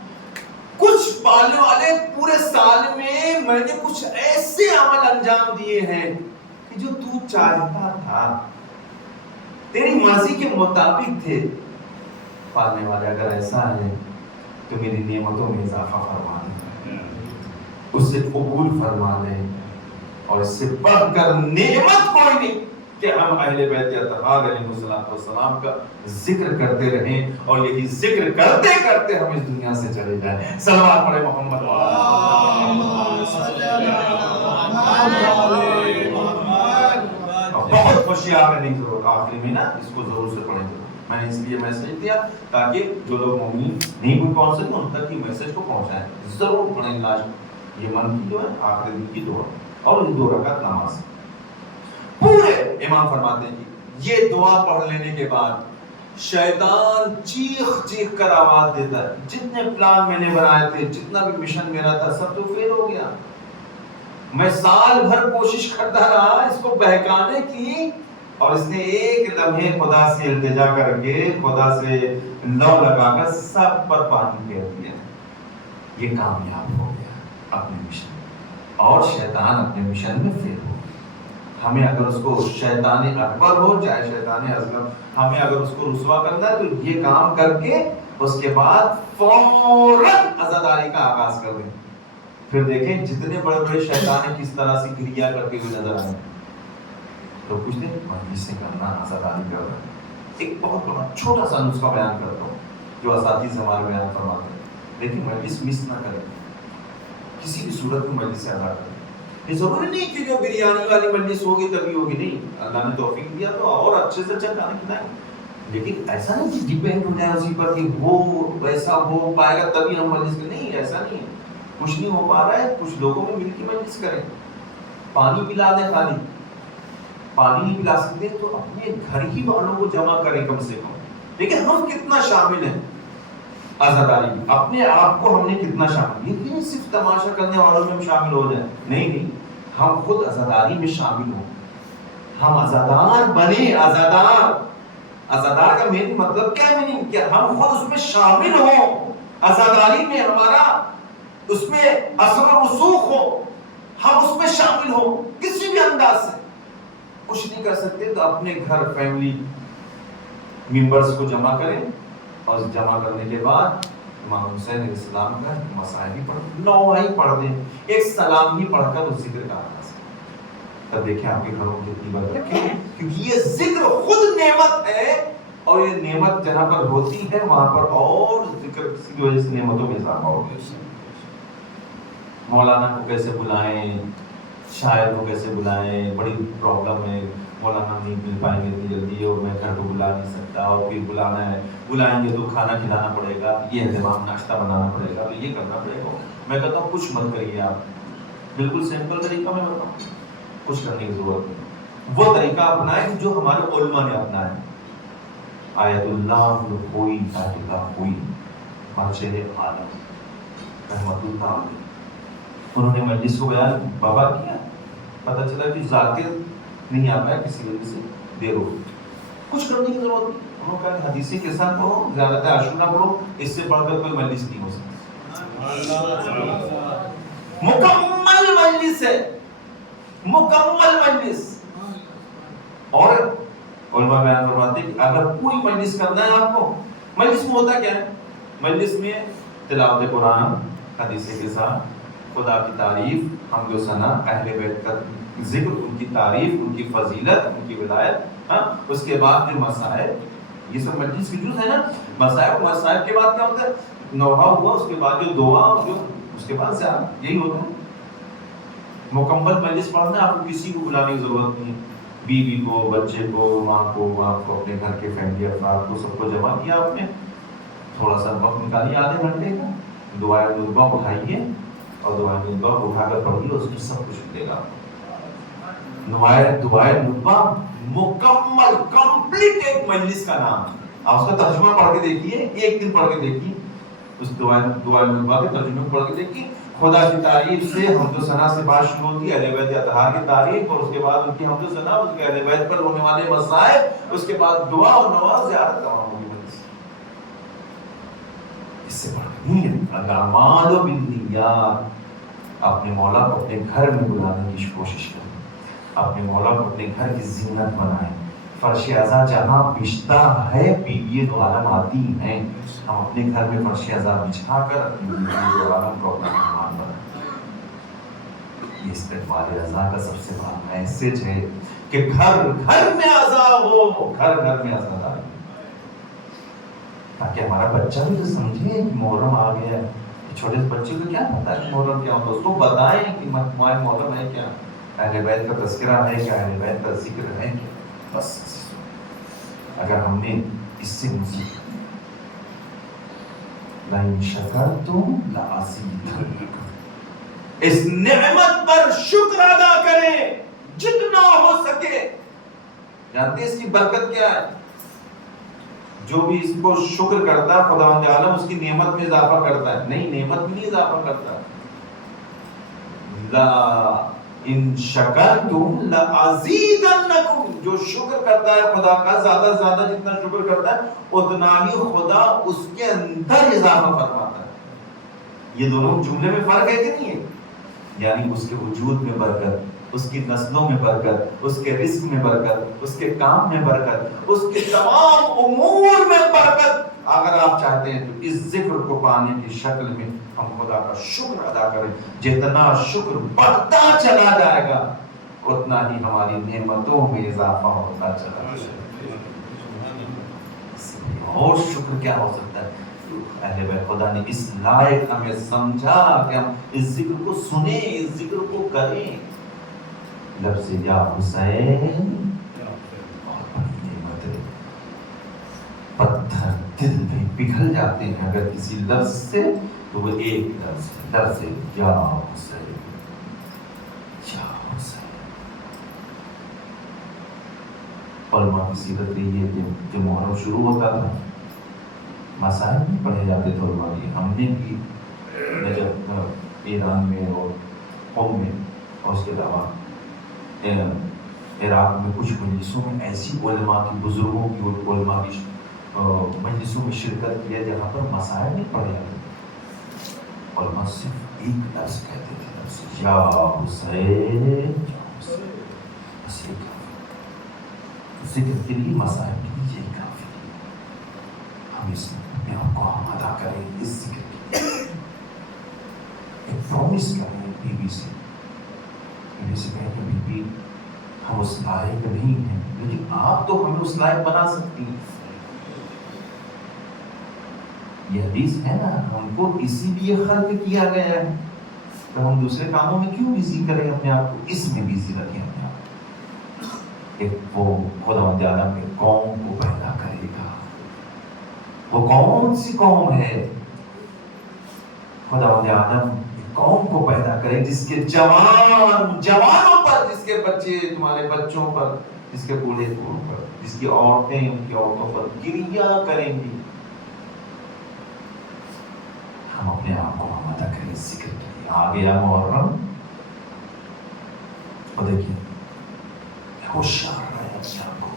کچھ پالنے والے پورے سال میں نے کچھ ایسے عمل انجام دیے ہیں کہ جو تو چاہتا تھا، تیری مرضی کے مطابق تھے۔ پالنے والے اگر ایسا ہے تو میری نعمتوں میں اضافہ فرما دے، اس سے قبول فرما لے، اور اس سے بڑھ کر نعمت کوئی نہیں کہ ہم اہل بیت اطہار علیہ السلام کا ذکر کرتے رہیں اور یہی ذکر کرتے کرتے ہم اس دنیا سے چلے جائیں۔ صلوات پڑھے محمد۔ بہت خوشی آ رہی ہے آخری میں نا، اس کو ضرور سے پڑھیں گے۔ میں نے اس لیے میسج دیا تاکہ جو لوگ مومن نہیں بھی پہنچ سکتے ان تک یہ میسج کو پہنچائیں، ضرور پڑھیں۔ لاسٹ یہ من کی جو ہے آخری دن کی دعا اور 2 رکعت نماز پورے امام فرماتے ہیں کہ یہ دعا پڑھ لینے کے بعد شیطان چیخ چیخ کر آواز دیتا ہے، جتنے پلان میں نے بنائے تھے، جتنا بھی مشن میرا تھا، سب تو فیل ہو گیا۔ میں سال بھر کوشش کرتا رہا اس کو بہکانے کی، اور اس نے ایک لمحے خدا سے التجا کر کے، خدا سے لو لگا کر سب پر پانی پھیر دیا۔ یہ کامیاب ہو گیا اپنے مشن میں، اور شیطان اپنے مشن میں فیل ہو گیا۔ ہمیں اگر اس کو شیطان اکبر ہو چاہے شیطان اصغر، ہمیں اگر اس کو رسوا کرنا ہے تو یہ کام کر کے اس کے بعد فوراً عزاداری کا آغاز کر دیں۔ پھر دیکھیں جتنے بڑے بڑے شیطان ہیں کس طرح سے گریا کرتے ہوئے نظر آئیں۔ تو کچھ دن مجلس سے کرنا، عزاداری کرنا۔ ایک بہت بڑا چھوٹا سا نسخہ بیان کرتا ہوں جو اساتذہ ہمارے بیان فرماتے ہیں، لیکن مجلس مس نہ کریں، کسی بھی صورت میں مجلس سے ادا کریں۔ یہ ضروری نہیں کہ جو بریانی والی مجلس ہوگی تبھی ہوگی، نہیں، اللہ نے توفیق دیا تو اور اچھے سے اچھا کھانا کھلائیں، لیکن ایسا نہیں کہ ڈیپینڈ ہو جائے اسی پر کہ وہ ویسا ہو پائے گا تبھی ہم مجلس کریں، نہیں، ایسا نہیں ہے۔ کچھ نہیں ہو پا رہا ہے، کچھ لوگوں میں مل کے مجلس کریں، پانی پلا دیں، خالی پانی نہیں پلا سکتے تو اپنے گھر ہی والوں کو جمع کریں کم سے کم۔ لیکن ہم کتنا شامل ہیں عزاداری میں، اپنے آپ کو ہم نے کتنا شامل، یہ نہیں صرف تماشا کرنے والوں میں ہم شامل ہو جائیں، نہیں، ہم خود عزاداری میں شامل ہوں، ہم عزادار بنے۔ عزادار کا مین مطلب کیا ہے؟ کہ ہم خود اس میں شامل ہوں، عزاداری میں ہمارا اس میں اثر و رسوخ ہو، ہم اس میں شامل ہوں کسی بھی انداز سے۔ کچھ نہیں کر سکتے تو اپنے گھر فیملی ممبرز کو جمع کریں، اور جمع کرنے کے بعد امام حسین علیہ السلام کا مسائل ہی پڑھ دیں، ایک سلام ہی پڑھ کر اس ذکر کا آغاز کریں۔ تب دیکھیں آپ کے گھروں کی کتنی برکت ہے، کیونکہ یہ ذکر خود نعمت ہے، اور یہ نعمت جہاں پر ہوتی ہے وہاں پر اور ذکر کی وجہ سے نعمتوں میں اضافہ ہوگا۔ مولانا کو کیسے بلائیں، شاعر کو کیسے بلائیں، بڑی پرابلم ہے، مولانا نہیں مل پائیں گے اتنی جلدی اور میں گھر کو بلا نہیں سکتا اور پھر بلانا ہے، بلائیں گے تو کھانا کھلانا پڑے گا، یہ اہتمام ناشتہ بنانا پڑے گا، تو یہ کرنا پڑے گا. میں کہتا ہوں کچھ مت کریے آپ، بالکل سمپل طریقہ میں بتاؤں، کچھ کرنے کی ضرورت نہیں. وہ طریقہ اپنائیں جو ہمارے علماء نے اپنایا. آیت اللہ الخوئی، آیت اللہ خوئی بادشاہ عالم رحمت اللہ علیہ، انہوں نے مجلس کو بیان بابا کیا، پتہ چلا کہ ذاکر نہیں آ پایا کسی وجہ سے، دیر ہو گئی. کچھ کرنے کی ضرورت نہیں. انہوں نے کہا حدیثیں کے ساتھ پڑھو، زیادت عاشورہ پڑھو، اس سے بڑھ کر کوئی مجلس نہیں ہو سکتی. مکمل مجلس ہے، مکمل مجلس. اور علماء بیان فرماتے ہیں کہ اگر پوری مجلس کرنا ہے آپ کو، مجلس میں ہوتا کیا ہے؟ مجلس میں تلاوت قرآن، حدیثیں کے ساتھ، خدا کی تعریف، حمد و ثنا، اہل بیت کا ذکر، ان کی تعریف، ان کی فضیلت، ان کی ولایت، اس کے بعد جو مسائل، یہ سب مجلس کی جز ہے نا. مسائل کے بعد کیا ہوتا ہے؟ نوحہ ہوا، اس کے بعد جو دعا، جو اس کے بعد زیادہ، یہی ہوتا ہے. مکمل مجلس پڑھنا ہے، آپ کو کسی کو بلانے کی ضرورت نہیں ہے. بیوی کو، بچے کو، ماں کو، آپ کو، اپنے گھر کے فیملی افراد کو، سب کو جمع کیا آپ نے، تھوڑا سا وقت نکالیے آدھے گھنٹے کا، دعائے نطبہ اٹھائیے اور دعائے نطبہ اٹھا کر پڑھیے، اس میں سب کچھ ملے گا. دعائے نطبہ مکمل کمپلیٹ ایک مجلس کا نام. آپ اس کا ترجمہ پڑھ کے دیکھیے، ایک دن پڑھ کے دیکھیے اس دعائے نطبہ کے ترجمے کو پڑھ کے دیکھیے. خدا کی تعریف سے، حمد و ثنا سے بات شروع ہوتی ہے، اہل بیت اطہار کی تعریف، اور اس کے بعد ان کی حمد و ثنا، اس کے اہل بیت پر ہونے والے مسائل، اس کے بعد دعا اور نماز، زیارت تمام ہوگی. اس سے بڑھ نہیں ہے. الاعمال بالنیات. اپنے مولا کو اپنے گھر میں بلانے کی کوشش کریں، اپنے مولا کو اپنے گھر کی زینت بنائیں. فرش عزا جہاں بچھتا ہے، بیوی دو عالم آتی ہیں. ہم اپنے گھر میں فرش عزا بچھا کر اپنی بیوی دو عالم کو اپنا مہمان بنائیں. یہ استقبال عزا کا سب سے بڑا میسج ہے کہ گھر گھر میں عزا ہو، گھر گھر میں عزا آئے، تاکہ ہمارا بچہ بھی تو سمجھے کہ محرم آ گیا ہے. چھوٹے بچے کو کیا پتا ہے محرم کیا ہوتا ہے؟ اس کو بتائیں کہ محرم ہے کیا، اہل بیت کا تذکرہ ہے کیا، اہل بیت کا ذکر ہے کیا. بس اگر ہم نے اس سے مصیبت، لَإِن شَكَرْتُمْ لَأَزِيدَنَّكُمْ، اس نعمت پر شکر ادا کریں جتنا ہو سکے. جانتے ہیں اس کی برکت کیا ہے؟ جو بھی اس کو شکر کرتا ہے، خداوند عالم اس کی نعمت میں اضافہ کرتا ہے. نہیں، نعمت میں نہیں اضافہ کرتا. لا ان شکرتم لازیدنکم، جو شکر کرتا ہے خدا کا، زیادہ سے زیادہ جتنا شکر کرتا ہے اتنا ہی خدا اس کے اندر اضافہ فرماتا ہے. یہ دونوں جملے میں فرق ہے کہ نہیں ہے؟ یعنی اس کے وجود میں برکت، اس کی نسلوں میں برکت، اس کے رزق میں برکت، اس کے کام میں برکت، اس کے تمام امور میں برکت. اگر آپ چاہتے ہیں تو اس ذکر کو پانے کی شکل میں ہم خدا کا شکر ادا کریں. جتنا شکر بڑھتا چلا جائے گا اتنا ہی ہماری نعمتوں میں اضافہ ہوتا چلا جائے گا. اور شکر کیا ہو سکتا ہے؟ اہل بیت خدا نے اس لائق ہمیں سمجھا کہ ہم اس ذکر کو سنیں، اس ذکر کو کریں. لفظ یا حسین اور بڑی نعمت ہے. پتھر دل میں پگھل جاتے ہیں اگر کسی لفظ سے، تو وہ ایک لفظ ہے یا حسین، یا حسین. علماء کی سیرت یہ ہے کہ جب محرم شروع ہوتا تھا مسائل نہیں پڑھے جاتے تھے علماء کی. ہم نے بھی جب ایران میں اور قوم میں اور اس کے علاوہ عراق میں کچھ مجلسوں میں ایسی علماء کی، بزرگوں کی علماء کی مجلسوں میں شرکت کیا جہاں پر مسائل نہیں پڑھے جاتے تھے. علماء صرف ایک لفظ کہتے تھے، لفظ یا حسین. بس یہ ذکر کے لیے، مسائل کے لیے یہی کافی ہے. ہم اس میں اپنے آپ کو ہم ادا کریں اس ذکر کے لیے. ایک پرومس کریں بیوی سے، بیوی سے کہیں کہ بیوی ہم اس لائق نہیں ہیں لیکن آپ تو ہمیں اس لائق بنا سکتی ہیں. یہ حدیث ہے نا، ہم کو اسی لیے خلق کیا گیا ہے. تو ہم دوسرے کاموں میں کیوں بیزی کریں اپنے آپ کو؟ اس میں بیزی رکھیں اپنے آپ کو. وہ خداوند عالم کے قوم کو پیدا کرے گا. وہ کون سی قوم ہے؟ خداوند عالم قوم کو پیدا کرے جس کے جوانوں پر، جس کے بچے تمہارے بچوں پر، جس کے بوڑھے پر، جس کی عورتیں ان کی عورتوں پر گریہ کریں گی. ہم اپنے آپ کو آمادہ کریں، ذکر کریں. آ گیا محرم. اور دیکھیے ہوشیار رہے اپنے آپ کو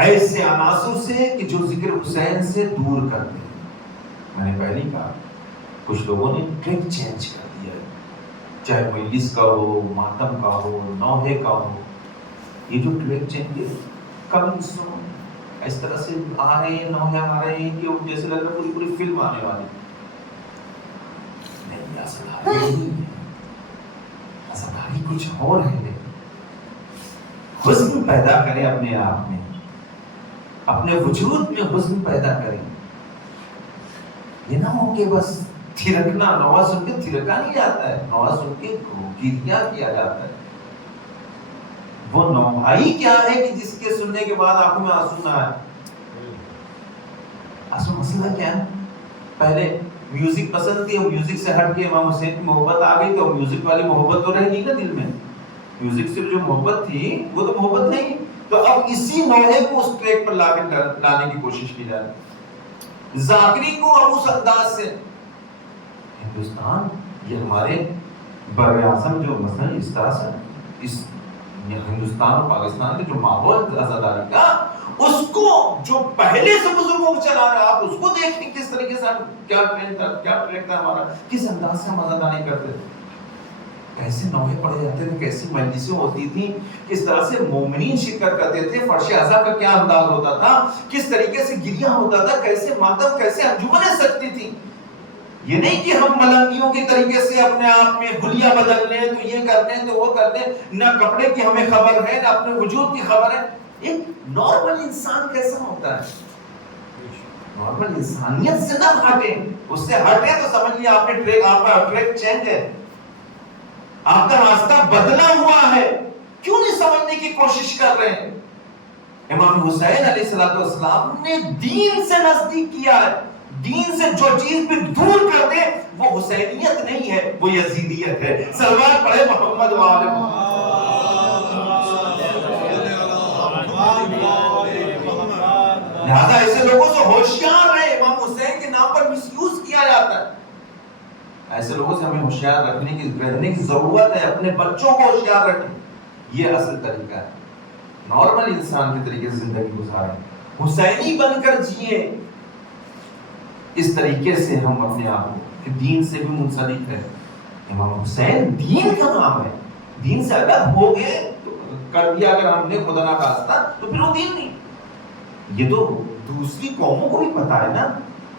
ایسے عناصر سے کہ جو ذکر حسین سے دور کرتے ہیں. میں نے پہلے کہا کچھ لوگوں نے ٹریک چینج کر دیا ہے، چاہے مجلس کا ہو، ماتم کا ہو، نوحے کا ہو. یہ جو ٹریک چینج ہے کبھی سنو اس طرح سے آ رہے ہیں، نوحے آ رہے ہیں کہ جیسے لگ رہا ہے پوری فلم آنے والی. نہیں، اصل کچھ اور ہے. حسن پیدا کریں اپنے آپ میں، اپنے وجود میں حسن پیدا کریں. یہ نہ ہو کہ بس تھرکنا، نوحہ سن کے تھرکا نہیں جاتا ہے، نوحہ سن کے گریہ کیا جاتا ہے. وہ نوحائی کیا ہے کہ جس کے سننے کے بعد آنکھوں میں آنسو نہ آئے. اصل مسئلہ کیا ہے؟ پہلے میوزک پسند تھی، اور میوزک سے ہٹ کے امام حسین کی محبت آ گئی، تو میوزک والی محبت تو رہ گئی نا دل میں. میوزک سے جو محبت تھی وہ تو محبت نہیں. تو اب اسی نوحے کو اس ٹریک پر لانے کی کوشش کی جائے. ذاکری کو اب اس انداز سے ہندوستان، یہ ہمارے بر اعظم جو مثلا اس طرح سے اس ہندوستان اور پاکستان کے جو ماحول آزاداری کا، اس کو جو پہلے سے بزرگوں کو چلا رہے ہیں، آپ اس کو دیکھیں کس طریقے سے کیا ٹرینڈ تھا ہمارا، کس انداز سے ہم آزاداری کرتے تھے، کیسے نوحے پڑھے جاتے تھے، کیسی مجلسیں ہوتی تھیں، کس طرح سے مومنین شرکت کرتے تھے، فرش عزا کا کیا انداز ہوتا تھا، کس طریقے سے گریہ ہوتا تھا، کیسے ماتم، کیسے انجمنیں سجتی تھیں. یہ نہیں کہ ہم ملنگیوں کے طریقے سے اپنے آپ میں حلیہ بدل لیں، تو یہ کر لیں تو وہ کر لیں، نہ کپڑے کی ہمیں خبر ہے، نہ اپنے وجود کی خبر ہے. ایک نارمل انسان کیسا ہوتا ہے؟ نارمل انسانیت سے نہ ہٹیں. اس سے ہٹیں تو سمجھ لیا آپ نے ٹریک، آپ کا ٹریک چینج ہے، آپ کا راستہ بدلا ہوا ہے. کیوں نہیں سمجھنے کی کوشش کر رہے ہیں؟ امام حسین علیہ السلام نے دین سے نزدیک کیا ہے. دین سے جو چیز بھی دور کر دے وہ حسینیت نہیں ہے، وہ یزیدیت ہے. سلوات پڑھے محمد وآل محمد. لہذا ایسے لوگوں سے ہوشیار رہے. امام حسین کے نام پر مس یوز کیا جاتا ہے. ایسے لوگوں سے ہمیں ہوشیار رہنے کی ضرورت ہے. اپنے بچوں کو ہوشیار رکھیں. یہ اصل طریقہ ہے. نارمل انسان کے طریقے سے زندگی گزاریں، حسینی بن کر جیے. اس طریقے سے ہم اپنے آپ کو کہ دین سے بھی منسلک ہے. امام حسین دین کا نام ہے. دین سے الگ ہو گئے تو کر دیا اگر ہم نے خدا نہ خواستہ تو پھر وہ دین نہیں. یہ تو دوسری قوموں کو بھی پتا ہے نا،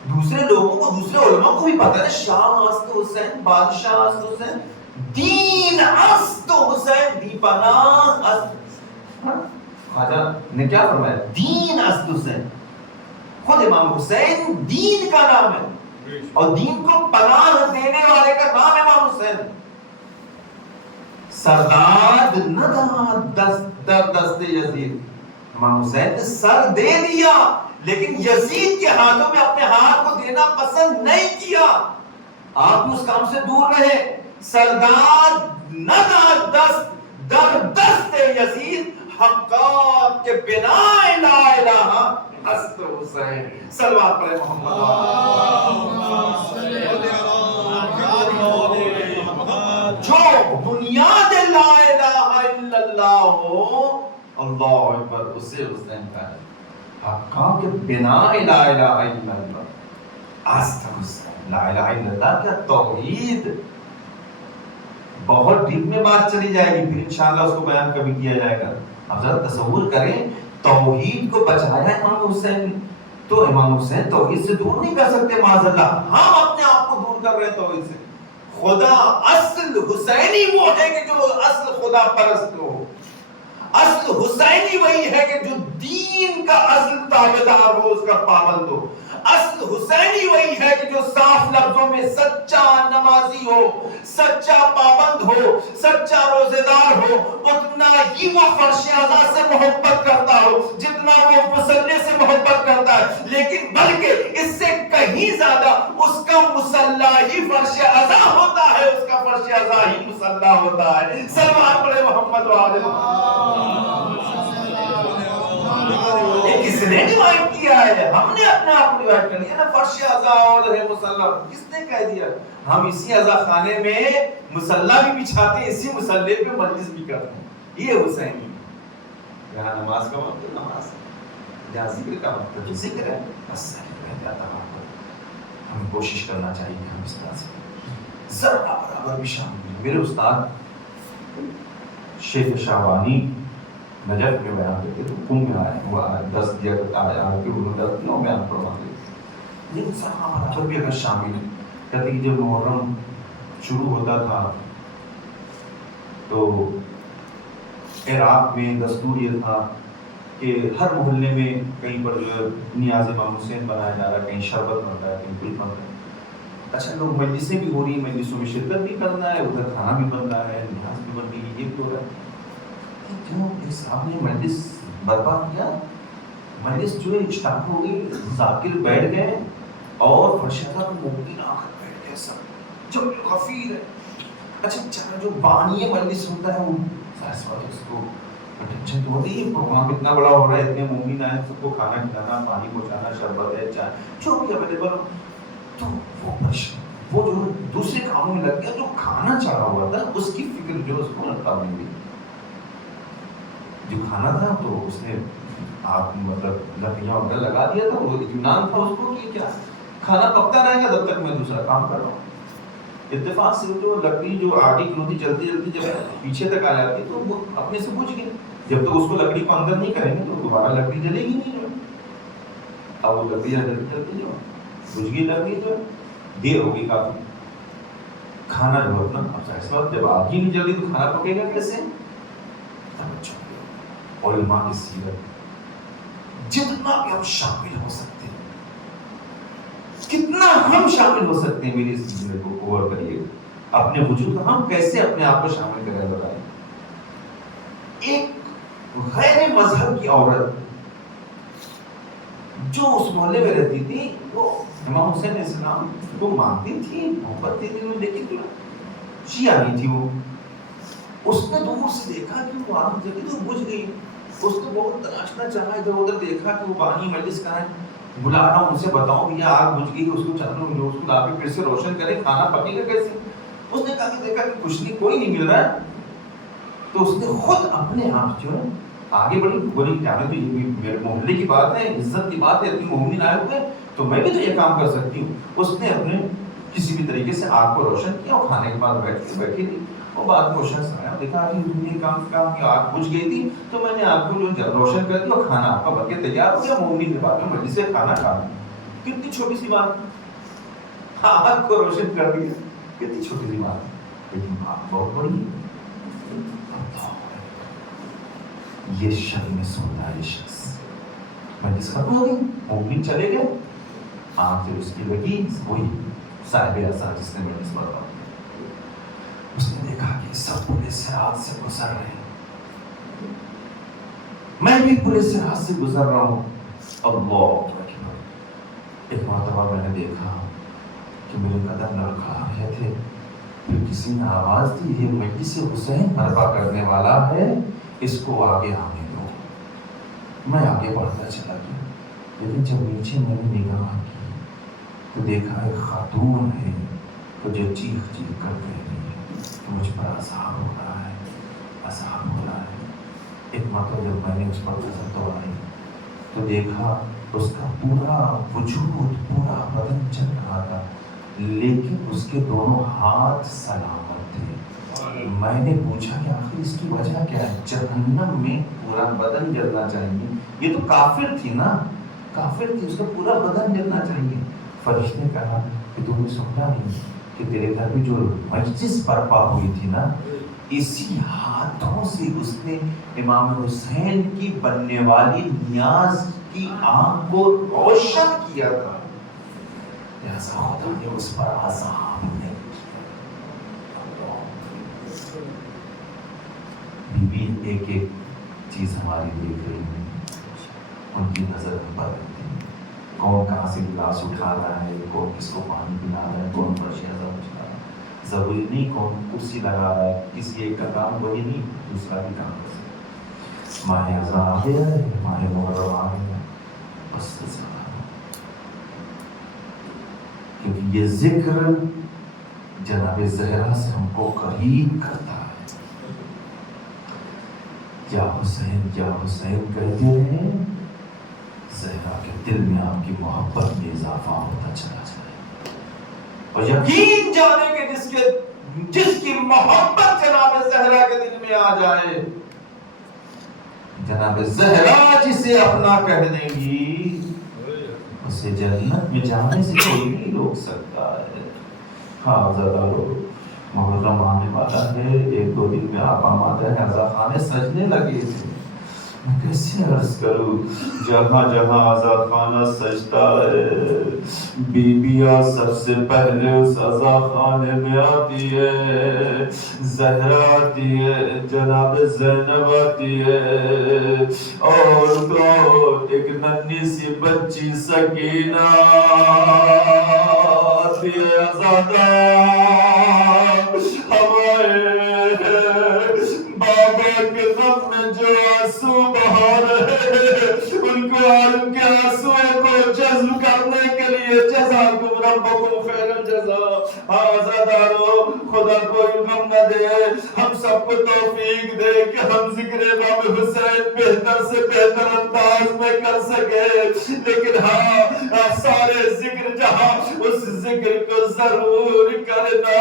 دوسرے لوگوں کو، دوسرے علماء کو بھی پتا ہے. شاہ است حسین، بادشاہ است حسین، دین است حسین، دیپانا است. خواجہ نے کیا فرمایا؟ دین است حسین. خود امام حسین دین کا نام ہے، اور دین کو پناہ دینے والے کا نام امام حسین. سرداد نہ در دست یزید. امام حسین نے سر دے دیا لیکن یزید کے ہاتھوں میں اپنے ہاتھ کو دینا پسند نہیں کیا. آپ اس کام سے دور رہے. سرداد نہ در دست یزید، حقات کے بنا لا الہ است حسین. صلوات پڑھے محمد. جو بنیاد لا الہ الا اللہ ہو، اللہ اکبر، اسے حسین کا ہے. حقات کے بنا لا الہ الا اللہ است حسین. لا الہ الا اللہ کیا توحید. بہت ڈیپ میں بات چلی جائے گی، پھر انشاءاللہ اس کو بیان کبھی کیا جائے گا. اب ذرا تصور کریں، توحید کو بچایا امام حسین نے، تو امام حسین توحید سے دور نہیں کر سکتے معاذ اللہ. ہم اپنے آپ کو دور کر رہے ہیں توحید سے. خدا اصل حسینی وہ ہے کہ جو اصل خدا پرست ہو. اصل حسینی وہی ہے کہ جو دین کا اصل تابعدار ہو، اس کا پابند ہو. اصل حسینی وہی ہے کہ جو صاف لفظوں میں سچا نمازی ہو، سچا پابند ہو، سچا روزے دار ہو. اتنا ہی وہ فرش اعضاء سے محبت کرتا ہو جتنا وہ مصلی سے محبت کرتا ہے، لیکن بلکہ اس سے کہیں زیادہ اس کا مصلی ہی فرش اعضاء ہوتا ہے، اس کا فرش اعضاء ہی مصلی ہوتا ہے. سلام پڑھے محمد وعلى یہ کس نے ڈیوائڈ کیا ہے؟ ہم نے اپنے آپ کو ڈیوائڈ کر لیا نا. فرش اعضاء اور ہے مصلی، کس نے کہہ دیا؟ ہم اسی عزا خانے میں مصلی بھی بچھاتے ہیں، اسی مصلی پہ مجلس بھی کرتے ہیں. یہ حسینی. یہاں نماز کا وقت ہے، نماز. جہاں ذکر کا وقت ہے، جو ذکر ہے بس رہ جاتا ہے. ہمیں کوشش کرنا چاہیے ہم اس طرح سے ذرا برابر بھی شامل ہیں. میرے استاد شیخ شاہوانی نجف میں بیان کرتے تو کم میں آئے وہ 10 دیا کرتا ہے آ کے انہوں نے 9 بیان فرما دے. یہ ذرا برابر بھی اگر شامل ہے. کہتے کہ جب محرم شروع ہوتا تھا تو عراق میں دستور یہ تھا کہ ہر محلے میں کہیں پر جو ہے نیاز امام حسین بنایا جا رہا ہے، کہیں شربت بن رہا ہے، کہیں کل بن رہا ہے. اچھا لوگ مجلسیں بھی ہو رہی ہیں، مجلسوں میں شرکت بھی کرنا ہے، ادھر کھانا بھی بن رہا ہے، نیاز بھی بن رہی ہے، یہ بھی ہو رہا ہے. کیوں اس آپ نے مجلس برپا کیا؟ مجلس جو ہے اسٹارٹ ہو گئی، ذاکر بیٹھ گئے اور فرشتہ کو ممکن آ کر بیٹھ گئے سب. جب غفیر ہے. اچھا جو بانی مجلس ہوتا ہے وہ اس کو اٹینشن تو ہوتی ہے. پروگرام اتنا بڑا ہو رہا ہے، اتنے مومن آئے، سب کو کھانا کھلانا، پانی پہنچانا، شربت ہے، چائے جو بھی اویلیبل ہو، تو وہ جو دوسرے کاموں میں لگ گیا. جو کھانا چڑھا ہوا تھا اس کی فکر جو اس کو لگتا نہیں ہوئی. جو کھانا تھا تو اس نے آپ مطلب لکڑیاں وغیرہ لگا دیا تھا. وہ اطمینان تھا اس کو کہ کیا کھانا پکتا رہے گا جب تک میں دوسرا کام کر رہا ہوں. اتفاق سے جو لکڑی جو آگے کی ہوتی جلدی جلدی جب پیچھے تک آ جاتی تو وہ اپنے سے بجھ گئی. جب تک اس کو لکڑی کو اندر نہیں کریں گے تو دوبارہ لکڑی جلے گی نہیں. جو اب وہ لکڑی جلدی جلدی جو بجھ گئی لکڑی، جو دیر ہوگی کافی. کھانا جو اپنا اب اس وقت جب آگ ہی نہیں جلدی تو کھانا پکے گا کیسے؟ علماء کی سیرت جتنا بھی ہم شامل ہو سکتے ہیں، کتنا ہم شامل ہو سکتے ہیں، میری اس چیز کو غور کریے. اپنے وجود ہم کیسے اپنے آپ کو شامل کریں بتائیں. ایک غیر مذہب کی عورت جو اس محلے میں رہتی تھی، وہ امام حسین علیہ السلام کو مانتی تھی، محبت تھی، لیکن شیعہ نہیں تھی. وہ اس نے دور سے دیکھا کہ وہ آگ جلی تو بجھ گئی. اس نے بہت تلاشنا چاہا، ادھر ادھر دیکھا کہ وہ بانی مجلس کہاں ہے. بلا رہا ہوں، ان سے بتاؤ بھیا آگ بجھ گئی، اس کو چلو اس کو لا کے پھر سے روشن کرے، کھانا پکے گا کیسے. اس نے کہا کہ دیکھا کہ کچھ نہیں، کوئی نہیں مل رہا ہے. تو اس نے خود اپنے آپ جو ہے آگے بڑھی، بولی جانے تو یہ میرے محلے کی بات ہے، عزت کی بات ہے، اتنی مومن آئے ہوئے تو میں بھی تو یہ کام کر سکتی ہوں. اس نے اپنے کسی بھی طریقے سے آگ کو روشن کیا اور کھانے کے بعد بیٹھی تھی. اور بعد میں روشن سنایا، دیکھا یہ کام کام کہ آگ بجھ گئی تھی تو میں نے آگ کو جو روشن کر دیا اور کھانا آپ کا بن کے تیار ہو گیا. مومن کے بعد میں مجلس سے کھانا کھانا، کتنی چھوٹی سی بات، آگ کو روشن کر دیا، کتنی چھوٹی سی بات، لیکن بات بہت بڑی ہے. یہ شک میں سوتا ہے، یہ شخص مجلس ختم ہو گئی، مومن چلے گئے، آنکھ سے اس کی لگی وہی صاحب اثر جس نے مجلس برپا کیا. اس نے دیکھا کہ سب پورے صراط سے گزر رہے ہیں، میں بھی پورے صراط سے گزر رہا ہوں. اللہ اکبر. ایک مرتبہ میں نے دیکھا کہ میرے قدم لڑکھا رہے تھے، پھر کسی نے آواز دی، یہ مجلس حسین برپا کرنے والا ہے، اس کو آگے آنے دو. میں آگے بڑھتا چلا گیا، لیکن جب نیچے میں نے نگاہ کی تو دیکھا ایک خاتون ہے تو جو چیخ چیخ کر رہی ہے کہ مجھ پر عذاب ہو رہا ہے، عذاب ہو رہا ہے. ایک مرتبہ جب میں نے اس پر نظر دوڑائی تو دیکھا اس کا پورا وجود، پورا بدن چل رہا تھا، لیکن اس کے دونوں ہاتھ سلامت تھے. میں نے پوچھا کہ آخر اس کی وجہ کیا ہے؟ جہنم میں پورا بدن جلنا چاہیے، یہ تو کافر تھی نا، کافر تھی، اس کا پورا بدن جلنا چاہیے. فرشتے نے کہا کہ تم نے سنا نہیں کہ تیرے گھر میں جو مجلس برپا ہوئی تھی نا، اسی ہاتھوں سے اس نے امام حسین کی بننے والی نیاز کی آنکھ کو روشن کیا تھا، لہذا خدا نے اس پر عذاب نہیں کیا۔ بی بی ایک ایک چیز ہماری دیکھ رہی ہے، ان کی نظر پر رہتی ہے، کون کہاں سے گلاس اٹھا رہا ہے، کون کس کو پانی پلا رہا ہے، کون پرشیزہ اٹھا رہا ہے، ضروری نہیں کون کرسی لگا رہا ہے، کسی ایک کا کام وہی نہیں دوسرا بھی کام کر سکتا۔ ماہ ازاں آ گیا ہے، ماہ محرم آ گیا، بس کیونکہ یہ ذکر جناب زہرا سے ہم کو قریب کرتا ہے۔ یا حسین کہتے ہیں، زہرا کے دل میں آپ کی محبت میں اضافہ ہوتا چلا جائے، اور یقین جانے کہ جس کی محبت جناب زہرا کے دل میں آ جائے، جناب زہرا جسے اپنا کہہ دیں گی، اسے جنت میں جانے سے کوئی نہیں روک سکتا ہے۔ ہاں زیادہ لوگ محرم آنے والا ہے، ایک دو دن میں آپ آمادہ ہیں، عزا خانے سجنے لگے تھے، میں کیسے عرض کروں، جہاں جہاں عزا خانہ سجتا ہے، بیویاں سب سے پہلے اس عزا خانے میں آتی ہے، زہرا آتی ہے، جناب زینب آتی ہے، اور تو ایک ننھی سی بچی سکینہ آتی ہے، عزادار ہمارے بابا کے غم میں جو آنسو بہا رہے ہیں، ان کو ان کے آنسو کو جذب کرنے کے لیے جزاکم ربکم خیر الجزا۔ آزادارو، خدا کوئی غم نہ دے، ہم سب کو توفیق دے کہ ہم ذکر امام حسین بہتر سے بہتر انداز میں کر سکے، لیکن ہاں سارے ذکر جہاں اس ذکر کو ضرور کرنا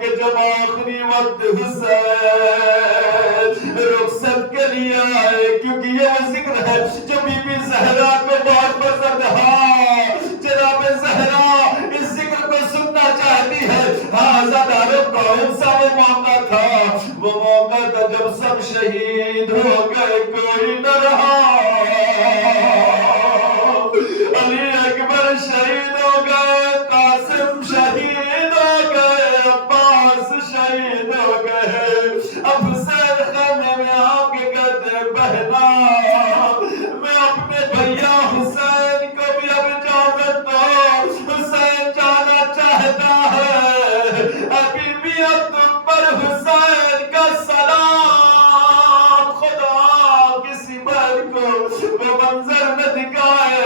کہ جب آخری وقت حسین رخصت کے لیے آئے، کیونکہ یہ وہ ذکر ہے جو بی بی زہرا کو بہت پسند ہے، جناب زہرا اس ذکر کو سننا چاہتی ہے۔ ہاں زاداروں، کون سا وہ موقع تھا؟ وہ موقع تھا جب سب شہید ہو گئے، کوئی نہ رہا، علی اکبر شہید ہو گئے، قاسم شہید ہو گئے، عباس شہید ہو گئے، اب حسین خانے میں آ کے کہتے بہنا، میں اپنے بھیا حسین کو بھی اب اجازت دو، حسین جانا چاہتا ہے، ابھی بھی اب تم پر حسین کا سلام، خدا کسی بار کو وہ منظر نہ دکھائے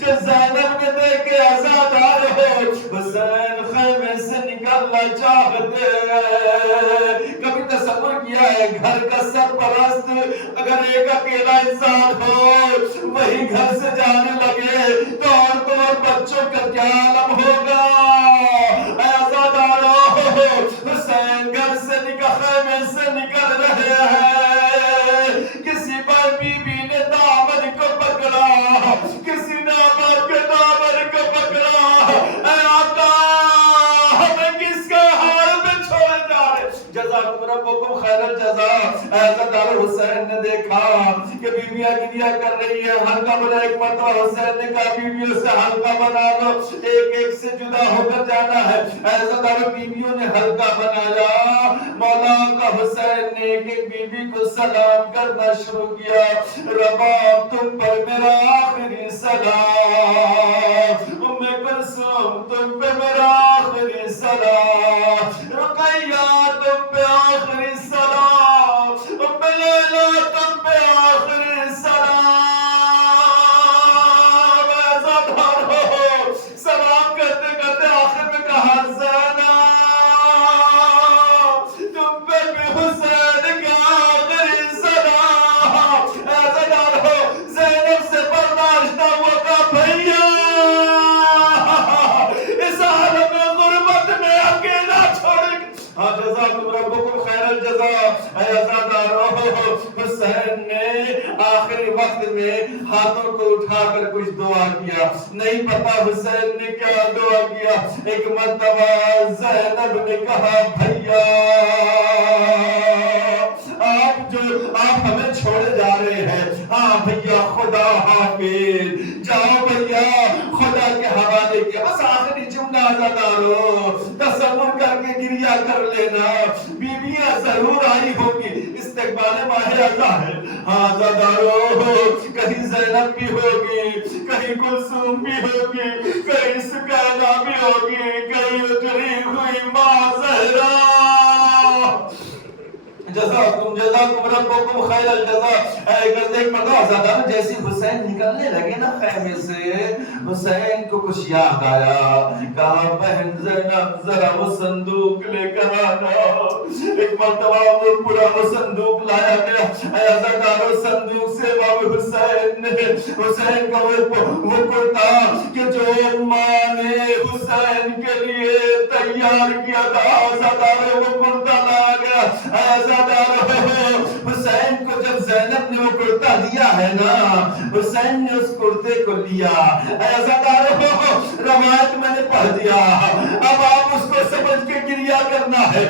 جو زینب نے دیکھے آزادار ہو، حسین خیمے سے نکلنا چاہتے ہیں۔ کبھی تصور کیا ہے گھر کا سرپرست اگر ایک اکیلا انسان ہو، وہی گھر سے جانے لگے تو عورتوں اور بچوں کا کیا عالم ہوگا؟ اے آزادارو، حسین گھر سے خیمے سے نکل رہے ہیں، کسی پر بی بی نے دامن کو پکڑا، کسی نے عمر کے دامن کو پکڑا، اے آقا ہمیں کس کا حال میں چھوڑے جا رہے؟ جزاکم ربکم خیر الجزا۔ اے زدار حسین نے دیکھا کہ بیویاں گریا کر رہی ہے، حلقہ بنا، ایک مرتبہ حسین نے کہا بیویوں سے حلقہ بنا لو، ایک ایک سے جدا ہو کر جانا ہے۔ اے زدار بیویوں نے حلقہ بنایا، مولا کا حسین نے ایک ایک بیوی کو سلام کرنا شروع کیا، رباب تم پر میرا آخری سلام، ام کلثوم تم پہ میرا آخری سلام، رقیہ تم پہ آخری سلام، ام لیلہ تم پہ آخری سلام۔ ایسا بھارو سلام کرتے کرتے آخر میں کہا زینب تم پہ بھی حسین کا آخری سلام۔ ایسا بھارو زینب سے برداشت نہ ہوا، کہا بھیا اس عالم غربت میں اکیلا چھوڑ۔ ہاں جزاکم ربکم خیر الجزا۔ اے عزادارو، حسین نے آخری وقت میں ہاتھوں کو اٹھا کر کچھ دعا کیا، نہیں پتا حسین نے کیا دعا کیا۔ ایک مرتبہ زینب نے کہا بھیا آپ ہمیں چھوڑے جا رہے ہیں، ہاں بھیا خدا حافظ، جاؤ بھیا خدا کے حوالے کیا۔ بس آخری جملہ عزادارو تصور کر کے گریہ کر لینا، بیویاں ضرور آئی ہوگی، استقبال ماہ رضا ہے، ہاں عزادارو کہیں زینب بھی ہوگی، کہیں کلثوم بھی ہوگی، کہیں سکینہ بھی ہوگی، کہیں اجری ہوئی ماں زہرا۔ جزاکم ربکم خیر الجزا۔ ایک مرتبہ حضرت جیسے حسین نکلنے لگے نا خیمے سے، حسین کو کچھ یاد آیا، کہا بہن زینب ذرا وہ صندوق لے کر آنا۔ ایک مرتبہ وہ پورا وہ صندوق لایا گیا، عزادارو صندوق سے باب حسین نے حسین کا وہ کرتا کہ جو ماں نے حسین کے لیے تیار کیا تھا، عزادارو وہ کرتا لایا گیا۔ حسین کو جب زینب نے وہ کرتا دیا ہے نا، حسین نے اس کرتے کو لیا، روایت میں نے پڑھ دیا، اب آپ اس کو سمجھ کے گریہ کرنا ہے۔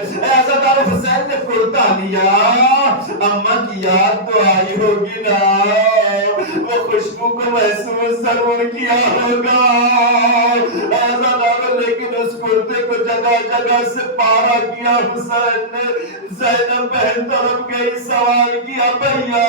حسین نے کرتا لیا، اماں کی یاد تو آئی ہوگی نا، وہ خوشبو کو محسوس ضرور کیا ہوگا، لیکن اس کرتے کو جگہ جگہ سے پارا کیا حسین نے۔ زینب بہن طرف گئی، سوال کیا بھیا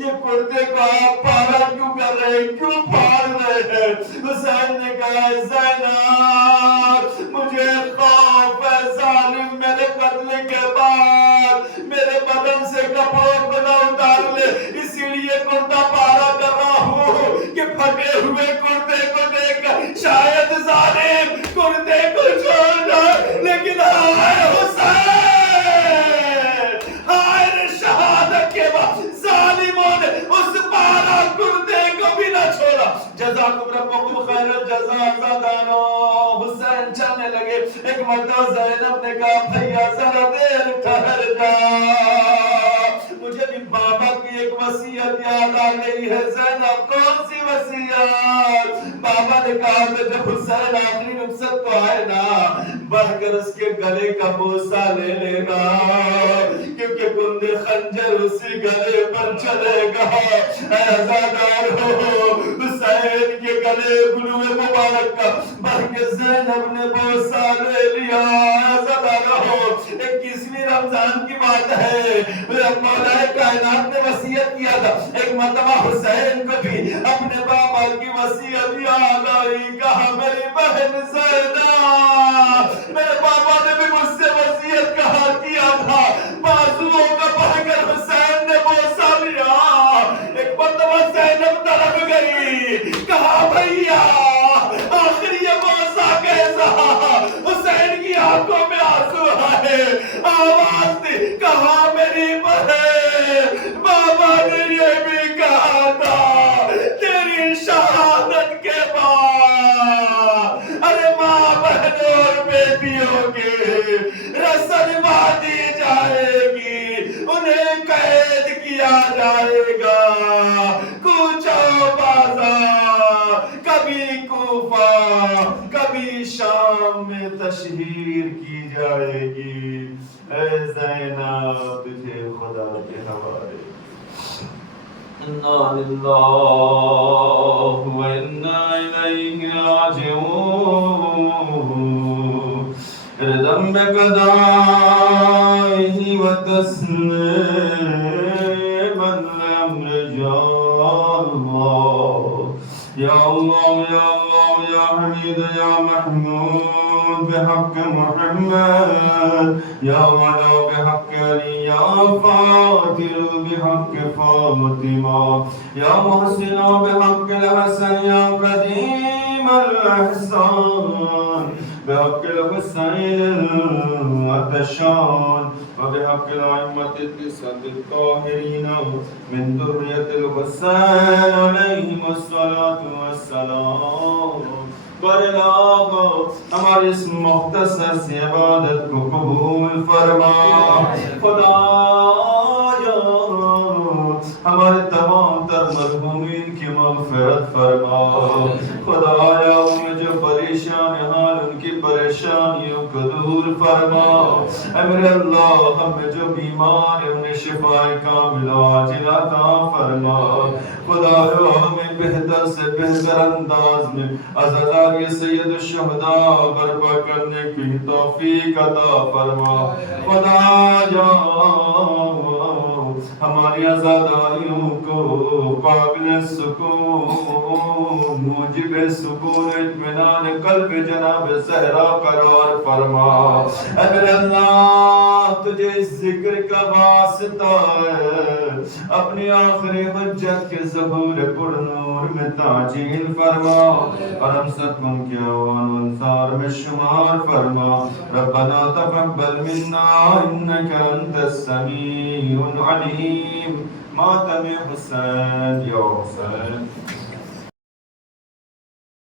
یہ کرتے کو آپ پارا کیوں کر رہے ہیں، کیوں پھاڑ رہے ہیں؟ حسین نے کہا زینب مجھے خوف ہے ظالم میرے قتل کے بعد میرے بدن سے کپڑوں کو نہ اتار لے، اسی لیے کرتا پارا کر رہا ہوں کہ پھٹے ہوئے کرتے کو دیکھ کر شاید ظالم کرتے کو چھوڑ جائے، لیکن ہائے حسین ظالموں نے اس پارا کرتے کو بھی نہ چھوڑا۔ جزاکم ربکم خیر الجزا۔ عزادارو حسین چلنے لگے، ایک مرتبہ زینب نے کہا بھیا ذرا دیر ٹھہر جا، مجھے بھی بابا کی ایک وصیت یاد آ گئی ہے۔ زینب کون سی وصیت؟ بابا نے کہا کہ جب حسین آخری رخصت کو آئے نا، بڑھ کر اس کے گلے کا بوسہ لے لینا، کیونکہ گند خنجر اسی گلے پر چلے گا۔ عزادارو حسین کے گلے گلوے مبارک کا بڑھ کے زینب نے بوسہ لے لیا۔ عزادارو 21ویں رمضان کی بات ہے، مولا کائنات نے وصیت کیا تھا، ایک مرتبہ حسین کو بھی اپنے بابا کی وصیت یاد آئی، کہا میری بہن زینب میرے بابا نے بھی مجھ سے وصیت کہا کیا تھا، بازوؤں کا پڑھ کر حسین نے بوسہ لیا۔ ایک مرتبہ زینب طرف گئی، کہا بھیا آخر یہ بوسہ کیسا؟ حسین کی آنکھوں میں آنسو آئے، آواز دی، کہا میری بہن بابا نے یہ بھی کہا تھا تیری شہادت کے بعد ارے ماں بہن اور بیٹیوں کے رسل بادی جائے گی، انہیں قید کیا جائے گا، کوچہ بازار کبھی کوفہ کبھی شام میں تشہیر کی جائے گی۔ اے زینب تجھے خدا کے حوالے۔ انا للہ و انا الیہ راجعون۔ ردم بقضائہ و تسلیما لامر یا اللہ یا اللہ یا حمید یا محمود بحق محمد یا ولا بحق علی یا فاطر بحق فاطمہ یا محسن بحق الحسن یا قدیم الاحسان بحق الحسین العطشان وبحق الأئمة التسعة الطاهرين من ذرية الحسين عليهم الصلاة والسلام۔ ہماری اس مختصر سی عبادت کو قبول فرما خدایا، ہمارے تمام تر مرحومین کی مغفرت خدایا ان جو پریشان حال ان کی پریشانیوں کو دور فرما اے میرے اللہ ہمیں جو بیمار ہیں انہیں شفاء کامل و عاجل عطا فرما خدایا ہمیں بہتر سے بہتر انداز میں عزاداری سید الشہداء برپا کرنے کی توفیق عطا فرما خدایا ہماری عزاداریوں کو قابل سکون موجب سکون اطمینان قلب جناب زہرا قرار فرما اے میرے اللہ تجھے اس ذکر کا واسطہ ہے اپنی آخری حجت کے ظہور پر نور میں تعجیل فرما اور ہم سب کو ان کے اعوان و انصار میں شمار فرما ربنا تقبل منا انك انت السمیع العلیم ماتم حسین یا حسین